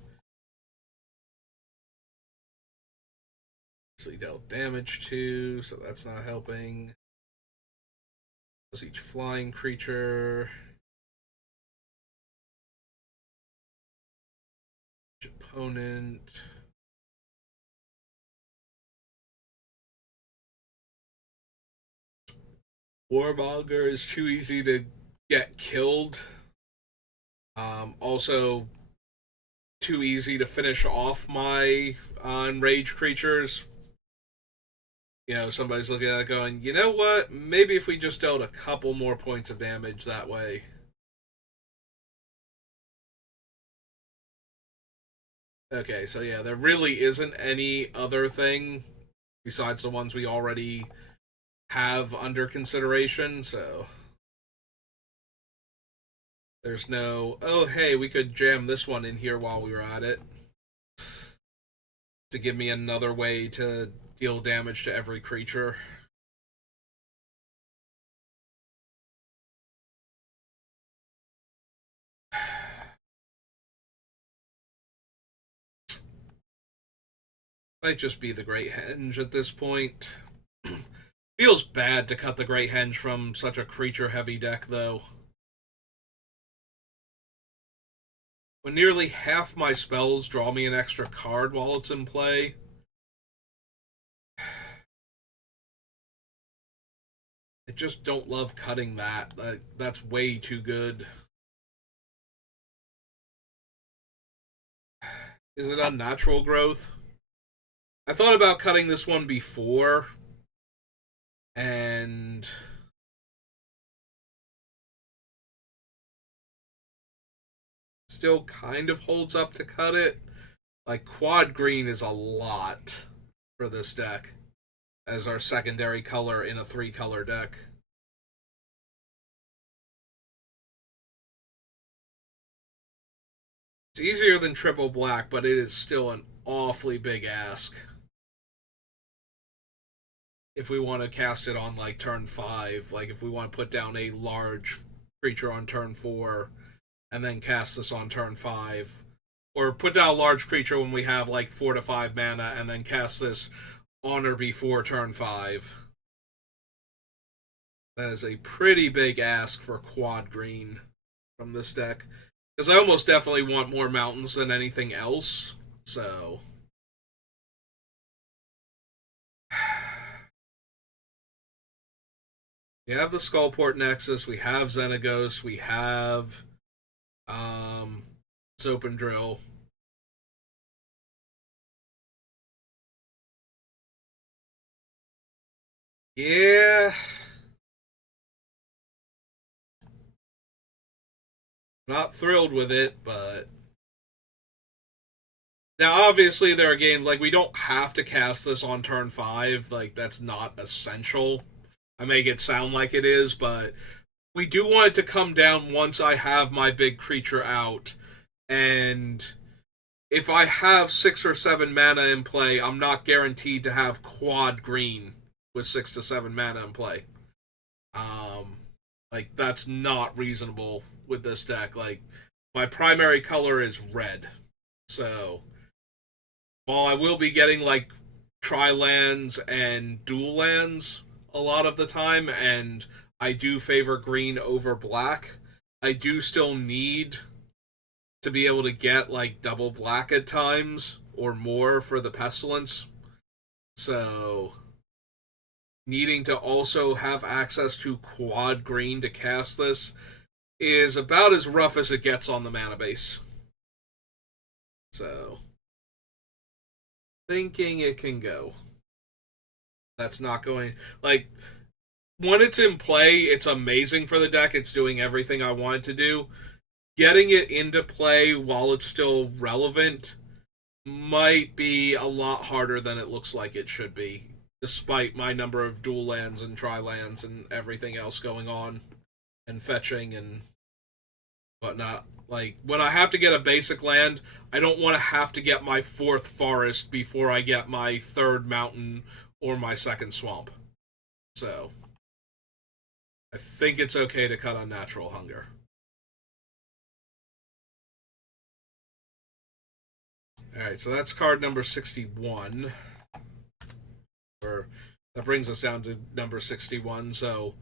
So he dealt damage to, so that's not helping. Was each flying creature. Each opponent. Warmonger is too easy to get killed. Also, too easy to finish off my enraged creatures. You know, somebody's looking at it going, you know what? Maybe if we just dealt a couple more points of damage that way. Okay, so yeah, there really isn't any other thing besides the ones we already have under consideration, so there's no, oh hey, we could jam this one in here while we were at it to give me another way to deal damage to every creature. Might just be the Great Henge at this point. Feels bad to cut the Great Henge from such a creature-heavy deck, though. When nearly half my spells draw me an extra card while it's in play, I just don't love cutting that. That's way too good. Is it unnatural growth? I thought about cutting this one before, and still kind of holds up to cut it. Like, quad green is a lot for this deck as our secondary color in a 3-color deck. It's easier than triple black, but it is still an awfully big ask if we want to cast it on like turn 5. Like, if we want to put down a large creature on turn 4 and then cast this on turn 5, or put down a large creature when we have like 4 to 5 mana and then cast this on or before turn 5. That is a pretty big ask for quad green from this deck, because I almost definitely want more mountains than anything else. So we have the Skullport Nexus, we have Xenagos, we have um, Zopendrill. Yeah, not thrilled with it, but now obviously there are games like we don't have to cast this on turn 5. Like, that's not essential. I make it sound like it is, but we do want it to come down once I have my big creature out. And if I have 6 or 7 mana in play, I'm not guaranteed to have quad green with 6 to 7 mana in play. Um, like, that's not reasonable with this deck. Like, my primary color is red. So, while I will be getting, like, tri lands and dual lands a lot of the time, and I do favor green over black. I do still need to be able to get like double black at times or more for the pestilence. So needing to also have access to quad green to cast this is about as rough as it gets on the mana base. So thinking it can go. That's not going like when it's in play, it's amazing for the deck. It's doing everything I want it to do. Getting it into play while it's still relevant might be a lot harder than it looks like it should be, despite my number of dual lands and tri lands and everything else going on, and fetching and whatnot. Like, when I have to get a basic land, I don't want to have to get my fourth forest before I get my third mountain or my second swamp. So, I think it's okay to cut Unnatural Hunger. Alright, so that's card number 61. Or that brings us down to number 61. So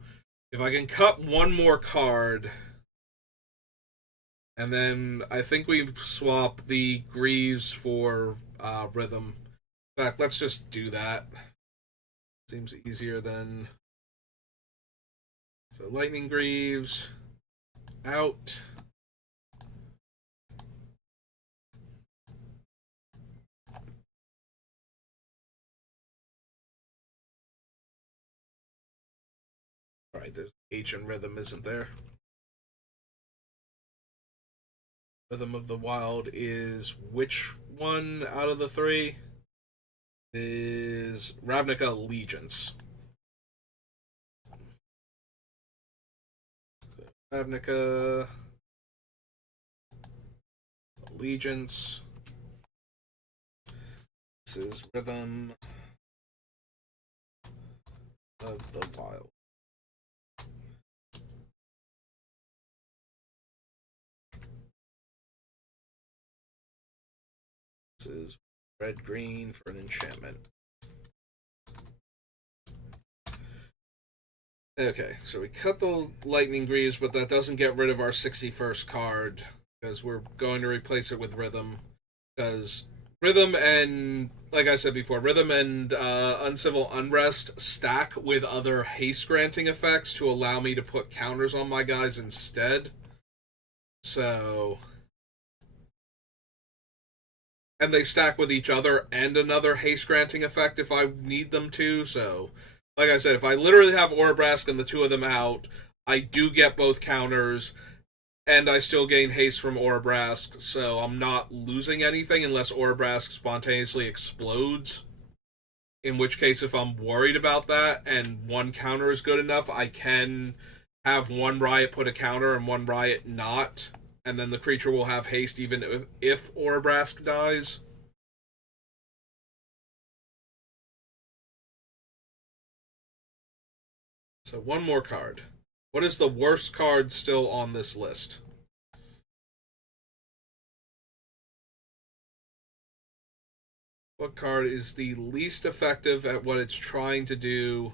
if I can cut one more card, and then I think we swap the Greaves for Rhythm. In fact, let's just do that. Seems easier than. So Lightning Greaves out. Alright, there's H and Rhythm, isn't there? Rhythm of the Wild is which one out of the three? Is Ravnica Allegiance. Ravnica Allegiance. This is Rhythm of the Wild. This is red green for an enchantment. Okay, so we cut the Lightning Greaves, but that doesn't get rid of our 61st card because we're going to replace it with Rhythm. Because Rhythm and, like I said before, Rhythm and Uncivil Unrest stack with other haste granting effects to allow me to put counters on my guys instead. So. And they stack with each other and another haste granting effect if I need them to. So, like I said, if I literally have Orabrask and the two of them out, I do get both counters, and I still gain haste from Orabrask, so I'm not losing anything unless Orabrask spontaneously explodes. In which case, if I'm worried about that and one counter is good enough, I can have one Riot put a counter and one Riot not, and then the creature will have haste even if Orabrask dies. So one more card. What is the worst card still on this list? What card is the least effective at what it's trying to do?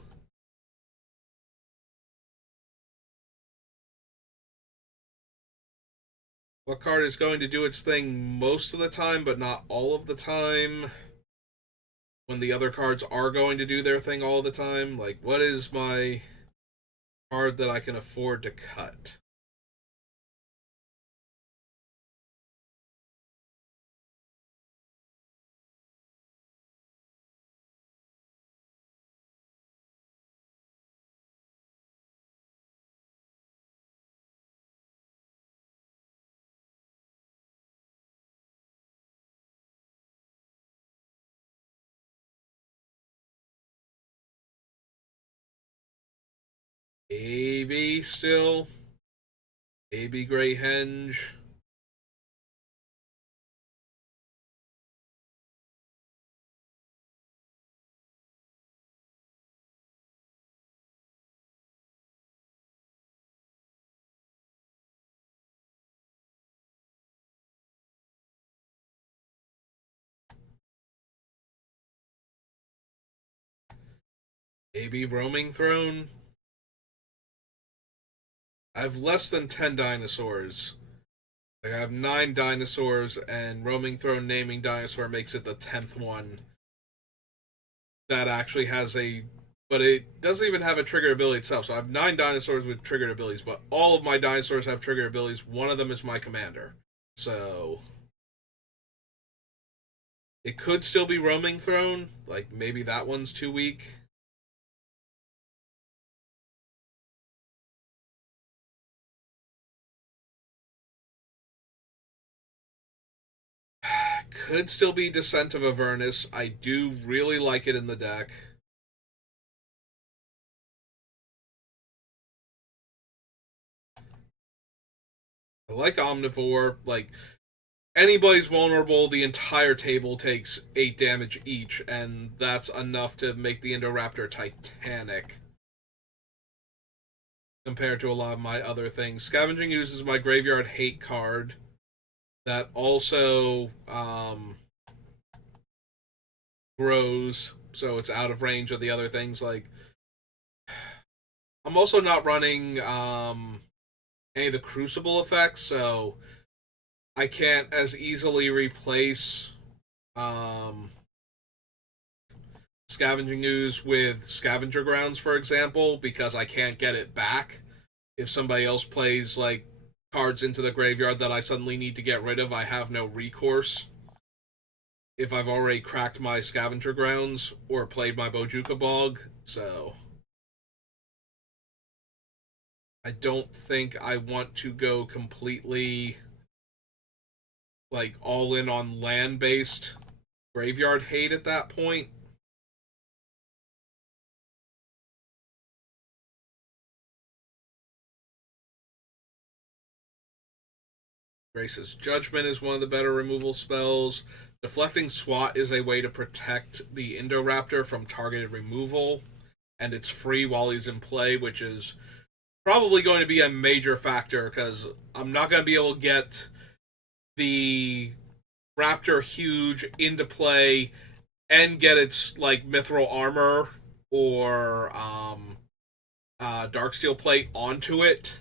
What card is going to do its thing most of the time, but not all of the time? When the other cards are going to do their thing all the time? Like, what is my card that I can afford to cut? Maybe still. Maybe Grey Henge. Maybe roaming throne. I have less than 10 dinosaurs. Like I have 9 dinosaurs, and roaming throne naming dinosaur makes it the 10th one that actually has a. But it doesn't even have a trigger ability itself. So I have 9 dinosaurs with triggered abilities, but all of my dinosaurs have trigger abilities. One of them is my commander. So it could still be roaming throne. Like maybe that one's too weak. Could still be Descent of Avernus. I do really like it in the deck. I like Omnivore. Like anybody's vulnerable, the entire table takes 8 damage each, and that's enough to make the Indoraptor titanic compared to a lot of my other things. Scavenging uses my graveyard hate card that also grows, so it's out of range of the other things. Like I'm also not running any of the Crucible effects, so I can't as easily replace um, Scavenging Ooze with Scavenger Grounds, for example, because I can't get it back. If somebody else plays like cards into the graveyard that I suddenly need to get rid of, I have no recourse. If I've already cracked my Scavenger Grounds or played my Bojuka Bog, so I don't think I want to go completely like all in on land based graveyard hate at that point. Grace's Judgment is one of the better removal spells. Deflecting Swat is a way to protect the Indoraptor from targeted removal, and it's free while he's in play, which is probably going to be a major factor because I'm not going to be able to get the Raptor huge into play and get its like mithril armor or darksteel plate onto it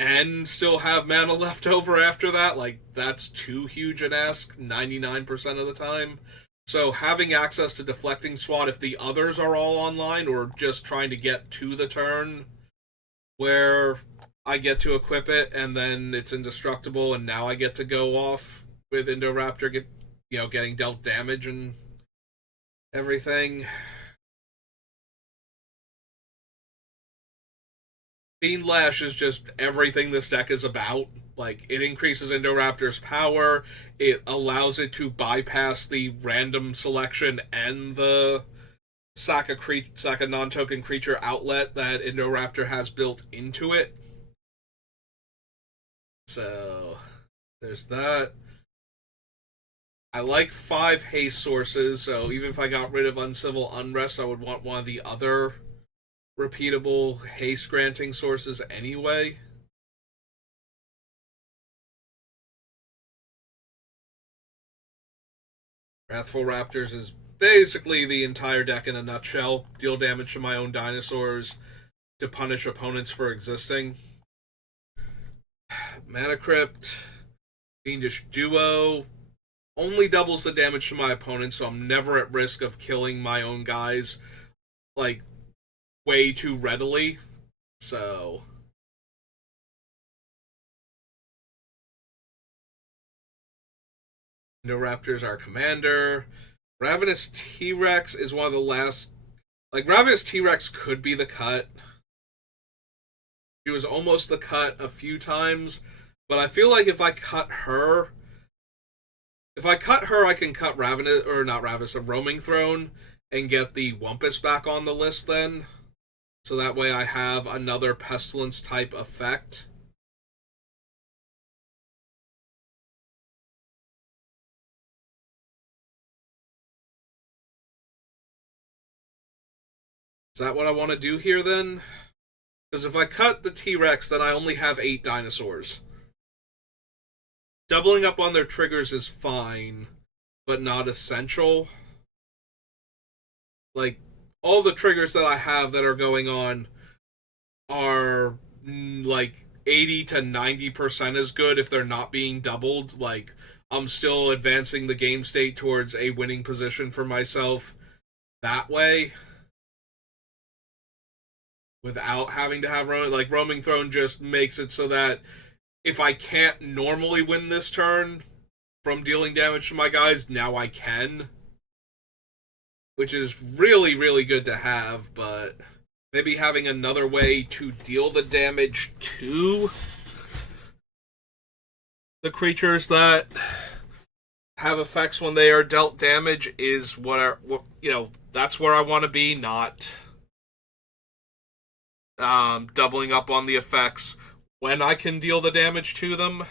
and still have mana left over after that. Like that's too huge an ask 99% of the time. So having access to deflecting SWAT if the others are all online or just trying to get to the turn where I get to equip it and then it's indestructible and now I get to go off with Indoraptor getting dealt damage and everything. Fiend Lash is just everything this deck is about. Like, it increases Indoraptor's power, it allows it to bypass the random selection and the sack a non-token creature outlet that Indoraptor has built into it. So, there's that. I like 5 haste sources, so even if I got rid of Uncivil Unrest, I would want one of the other repeatable haste granting sources anyway. Wrathful Raptors is basically the entire deck in a nutshell. Deal damage to my own dinosaurs to punish opponents for existing. Mana Crypt, Fiendish Duo only doubles the damage to my opponents, so I'm never at risk of killing my own guys like way too readily. So Indoraptor's our commander. Ravenous T Rex is one of the last. Like, Ravenous T Rex could be the cut. She was almost the cut a few times, but I feel like if I cut her, I can cut Ravenous, or not Ravenous, a Roaming Throne, and get the Wumpus back on the list then. So that way I have another Pestilence type effect. Is that what I want to do here then? Because if I cut the T Rex, then I only have 8 dinosaurs. Doubling up on their triggers is fine, but not essential. Like, all the triggers that I have that are going on are like 80 to 90% as good if they're not being doubled. Like, I'm still advancing the game state towards a winning position for myself that way without having to have roaming. Like, roaming throne just makes it so that if I can't normally win this turn from dealing damage to my guys, now I can, which is really, really good to have, but maybe having another way to deal the damage to the creatures that have effects when they are dealt damage is that's where I want to be, not doubling up on the effects when I can deal the damage to them.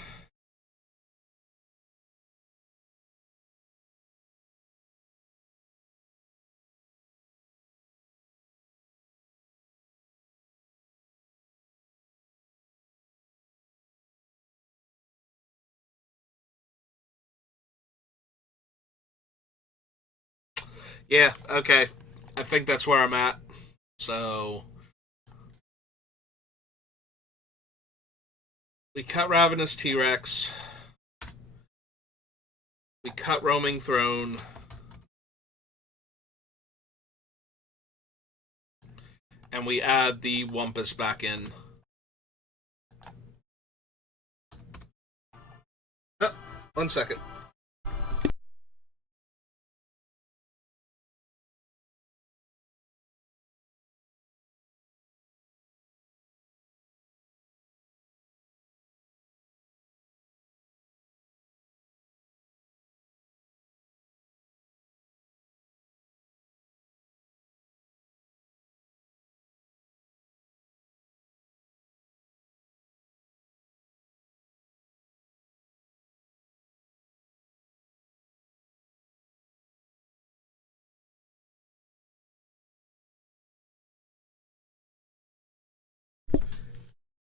Yeah, okay. I think that's where I'm at. So we cut Ravenous T-Rex. We cut Roaming Throne. And we add the Wumpus back in. Oh, 1 second.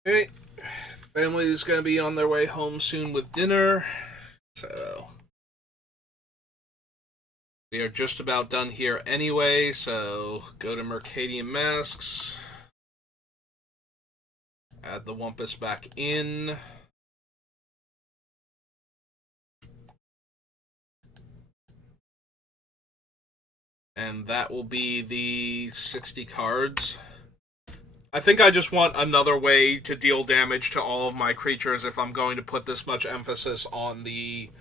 Alright. Family's gonna be on their way home soon with dinner. So we are just about done here anyway, so go to Mercadian Masks. Add the Wumpus back in. And that will be the 60 cards. I think I just want another way to deal damage to all of my creatures if I'm going to put this much emphasis on the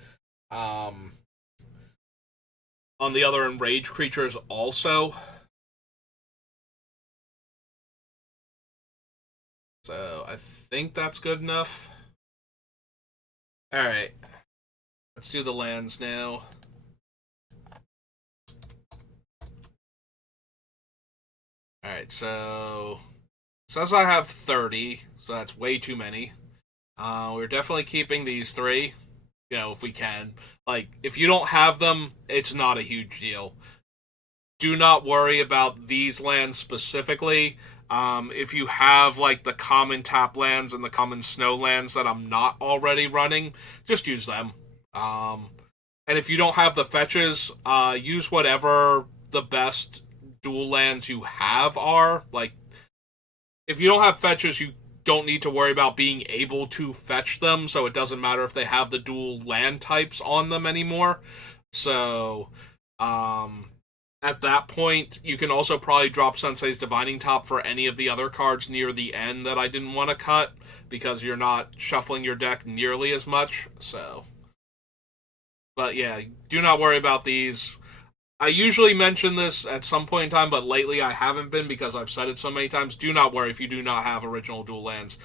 other enraged creatures also. So I think that's good enough. Alright. Let's do the lands now. Alright, so it says I have 30, so that's way too many. We're definitely keeping these 3, if we can. Like, if you don't have them, it's not a huge deal. Do not worry about these lands specifically. If you have, like, the common tap lands and the common snow lands that I'm not already running, just use them. And if you don't have the fetches, use whatever the best dual lands you have are. Like, if you don't have fetches, you don't need to worry about being able to fetch them, so it doesn't matter if they have the dual land types on them anymore. So, at that point, you can also probably drop Sensei's Divining Top for any of the other cards near the end that I didn't want to cut, because you're not shuffling your deck nearly as much, so. But yeah, do not worry about these. I usually mention this at some point in time, but lately I haven't been because I've said it so many times. Do not worry if you do not have original dual lands.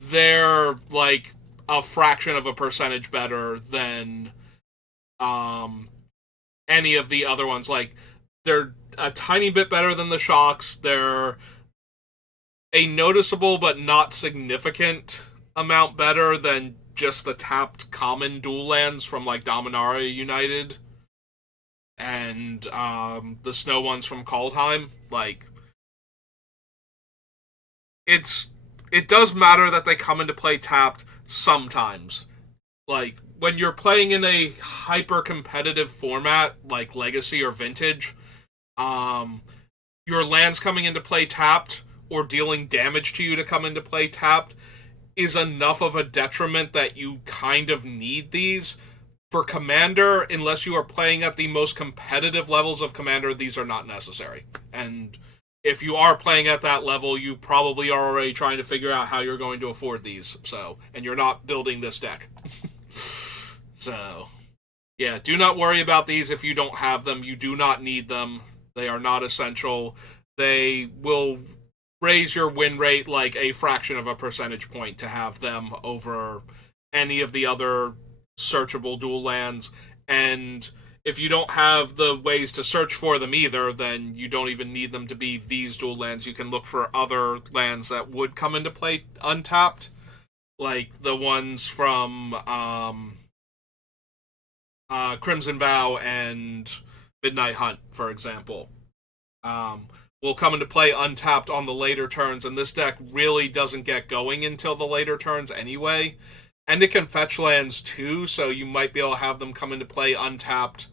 They're like a fraction of a percentage better than any of the other ones. Like, they're a tiny bit better than the Shocks. They're a noticeable but not significant amount better than just the tapped common dual lands from like Dominaria United and the snow ones from Kaldheim. Like, it does matter that they come into play tapped sometimes. Like, when you're playing in a hyper competitive format like Legacy or Vintage, your lands coming into play tapped or dealing damage to you to come into play tapped is enough of a detriment that you kind of need these. For Commander, unless you are playing at the most competitive levels of Commander, these are not necessary. And if you are playing at that level, you probably are already trying to figure out how you're going to afford these. So, and you're not building this deck. So, yeah, do not worry about these if you don't have them. You do not need them. They are not essential. They will raise your win rate like a fraction of a percentage point to have them over any of the other searchable dual lands. And if you don't have the ways to search for them either, then you don't even need them to be these dual lands. You can look for other lands that would come into play untapped, like the ones from Crimson Vow and Midnight Hunt, for example. Will come into play untapped on the later turns, and this deck really doesn't get going until the later turns anyway. And it can fetch lands too, so you might be able to have them come into play untapped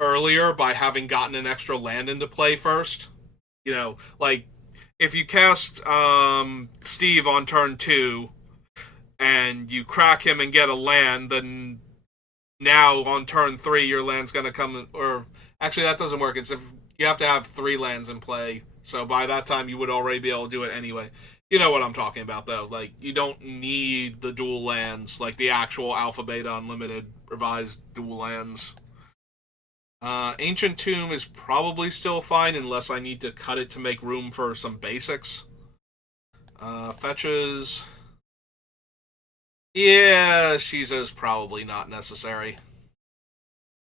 earlier by having gotten an extra land into play first. You know, like, if you cast Steve on turn 2, and you crack him and get a land, then now on turn 3 your land's going to come, or actually that doesn't work. It's if you have to have 3 lands in play, so by that time you would already be able to do it anyway. You know what I'm talking about, though. Like, you don't need the dual lands, like the actual Alpha Beta Unlimited revised dual lands. Ancient Tomb is probably still fine unless I need to cut it to make room for some basics. Fetches. Yeah, Shiza's probably not necessary.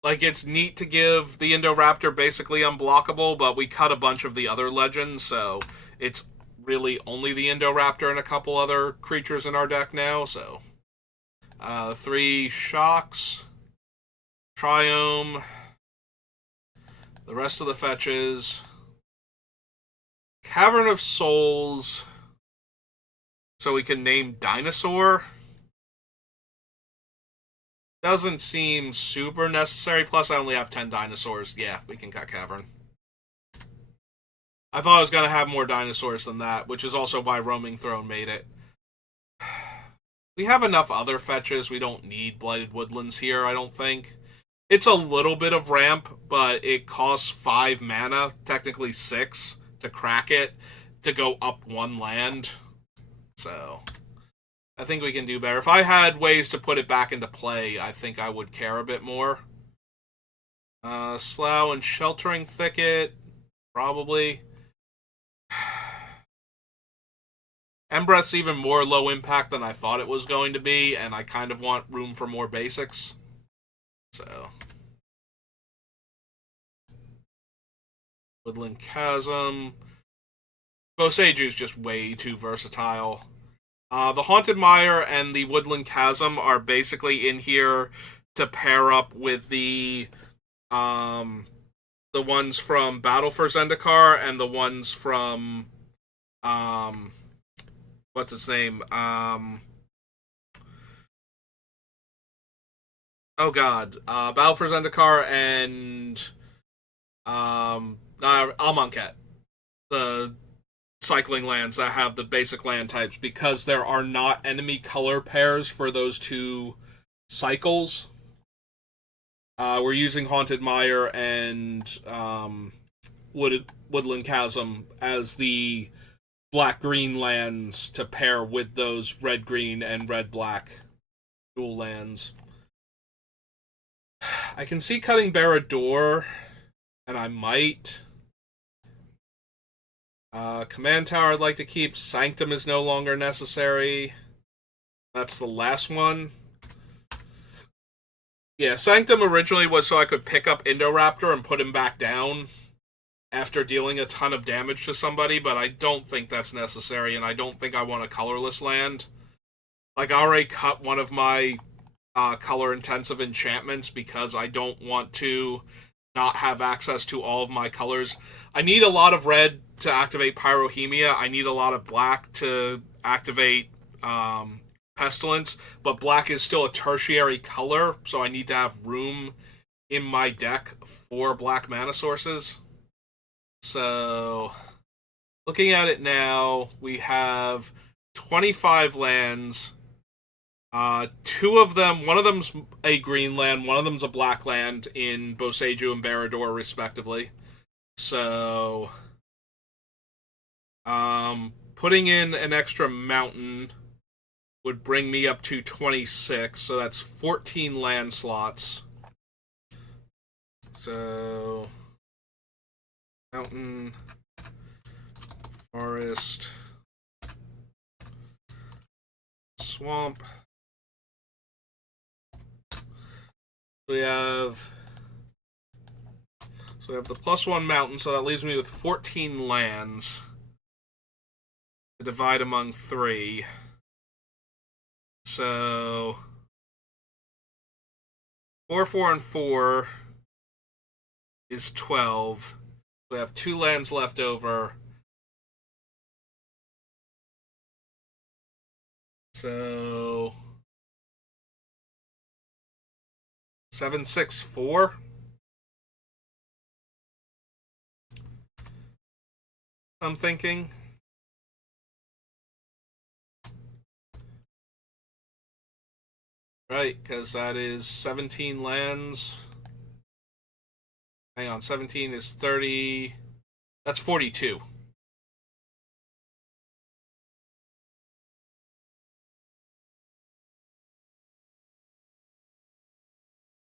Like, it's neat to give the Indoraptor basically unblockable, but we cut a bunch of the other legends, so it's really only the Indoraptor and a couple other creatures in our deck now, so. 3 Shocks. Triome. The rest of the fetches. Cavern of Souls. So we can name Dinosaur. Doesn't seem super necessary. Plus, I only have 10 dinosaurs. Yeah, we can cut Cavern. I thought I was going to have more dinosaurs than that, which is also why Roaming Throne made it. We have enough other fetches. We don't need Blighted Woodlands here, I don't think. It's a little bit of ramp, but it costs 5 mana, technically 6, to crack it, to go up 1 land. So I think we can do better. If I had ways to put it back into play, I think I would care a bit more. Slough and Sheltering Thicket, probably. Embrath's even more low impact than I thought it was going to be, and I kind of want room for more basics. So. Woodland Chasm. Bosage is just way too versatile. The Haunted Mire and the Woodland Chasm are basically in here to pair up with the ones from Battle for Zendikar and the ones from what's its name? Oh god, Battle for Zendikar and Amonkhet, the cycling lands that have the basic land types, because there are not enemy color pairs for those 2 cycles. We're using Haunted Mire and Woodland Chasm as the black-green lands to pair with those red-green and red-black dual lands. I can see cutting Barad-dûr, and I might. Command Tower I'd like to keep. Sanctum is no longer necessary. That's the last one. Yeah, Sanctum originally was so I could pick up Indoraptor and put him back down after dealing a ton of damage to somebody, but I don't think that's necessary, and I don't think I want a colorless land. Like, I already cut one of my color-intensive enchantments because I don't want to not have access to all of my colors. I need a lot of red to activate Pyrohemia. I need a lot of black to activate Pestilence, but black is still a tertiary color, so I need to have room in my deck for black mana sources. So, looking at it now, we have 25 lands. Two of them, one of them's a green land, one of them's a black land in Boseiju and Barad-dûr, respectively. So, putting in an extra mountain would bring me up to 26, so that's 14 land slots. So, mountain, forest, swamp. We have the +1 mountain, so that leaves me with 14 lands to divide among 3. So 4, 4, and 4 is 12. We have 2 lands left over. So 7, 6, 4. I'm thinking. Right, because that is 17 lands. Hang on, 17 is 30. That's 42.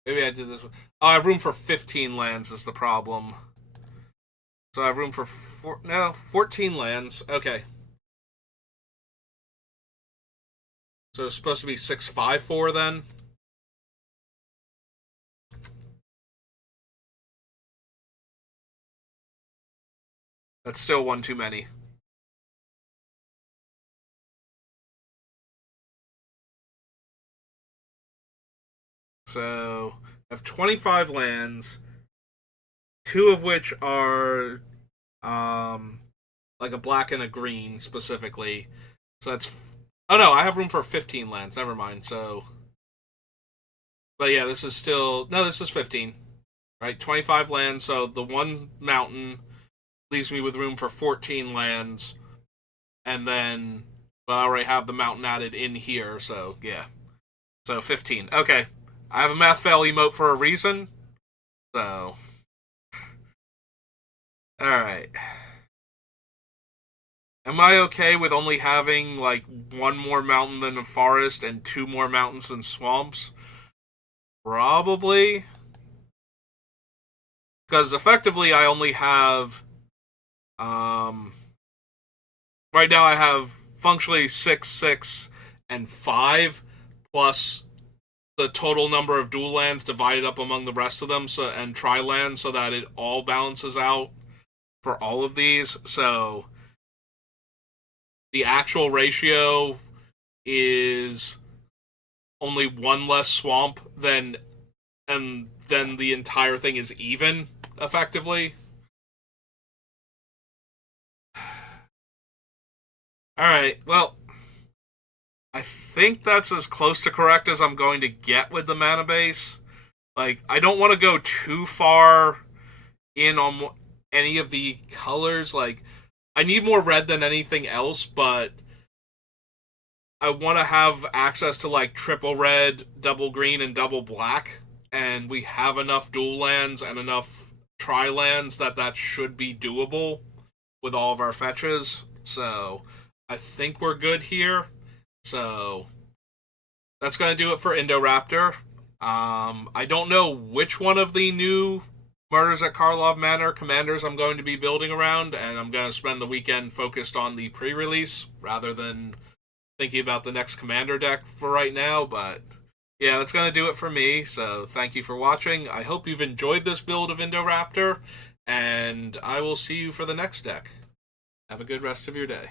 Maybe I did this one. Oh, I have room for 15 lands is the problem. So I have room for 14 lands. Okay. So it's supposed to be 6, 5, 4 then? That's still one too many. So I have 25 lands, 2 of which are like a black and a green specifically. So that's oh no, I have room for 15 lands. Never mind. So, but yeah, this is still no. This is 15, right? 25 lands. So the 1 mountain leaves me with room for 14 lands, and then but I already have the mountain added in here. So yeah, so 15. Okay, I have a math fail emote for a reason. So, all right. Am I okay with only having like 1 more mountain than a forest and 2 more mountains than swamps? Probably. Because effectively I only have right now I have functionally 6, 6, and 5 plus the total number of dual lands divided up among the rest of them, so and tri lands, so that it all balances out for all of these. So the actual ratio is only 1 less swamp and then the entire thing is even effectively. All right. Well, I think that's as close to correct as I'm going to get with the mana base. Like, I don't want to go too far in on any of the colors. Like, I need more red than anything else, but I want to have access to like triple red, double green, and double black, and we have enough dual lands and enough tri lands that should be doable with all of our fetches. So I think we're good here. So that's going to do it for Indoraptor. I don't know which one of the new Murders at Karlov Manor commanders I'm going to be building around, and I'm going to spend the weekend focused on the pre-release rather than thinking about the next commander deck for right now. But yeah, that's going to do it for me. So thank you for watching. I hope you've enjoyed this build of Indoraptor, and I will see you for the next deck. Have a good rest of your day.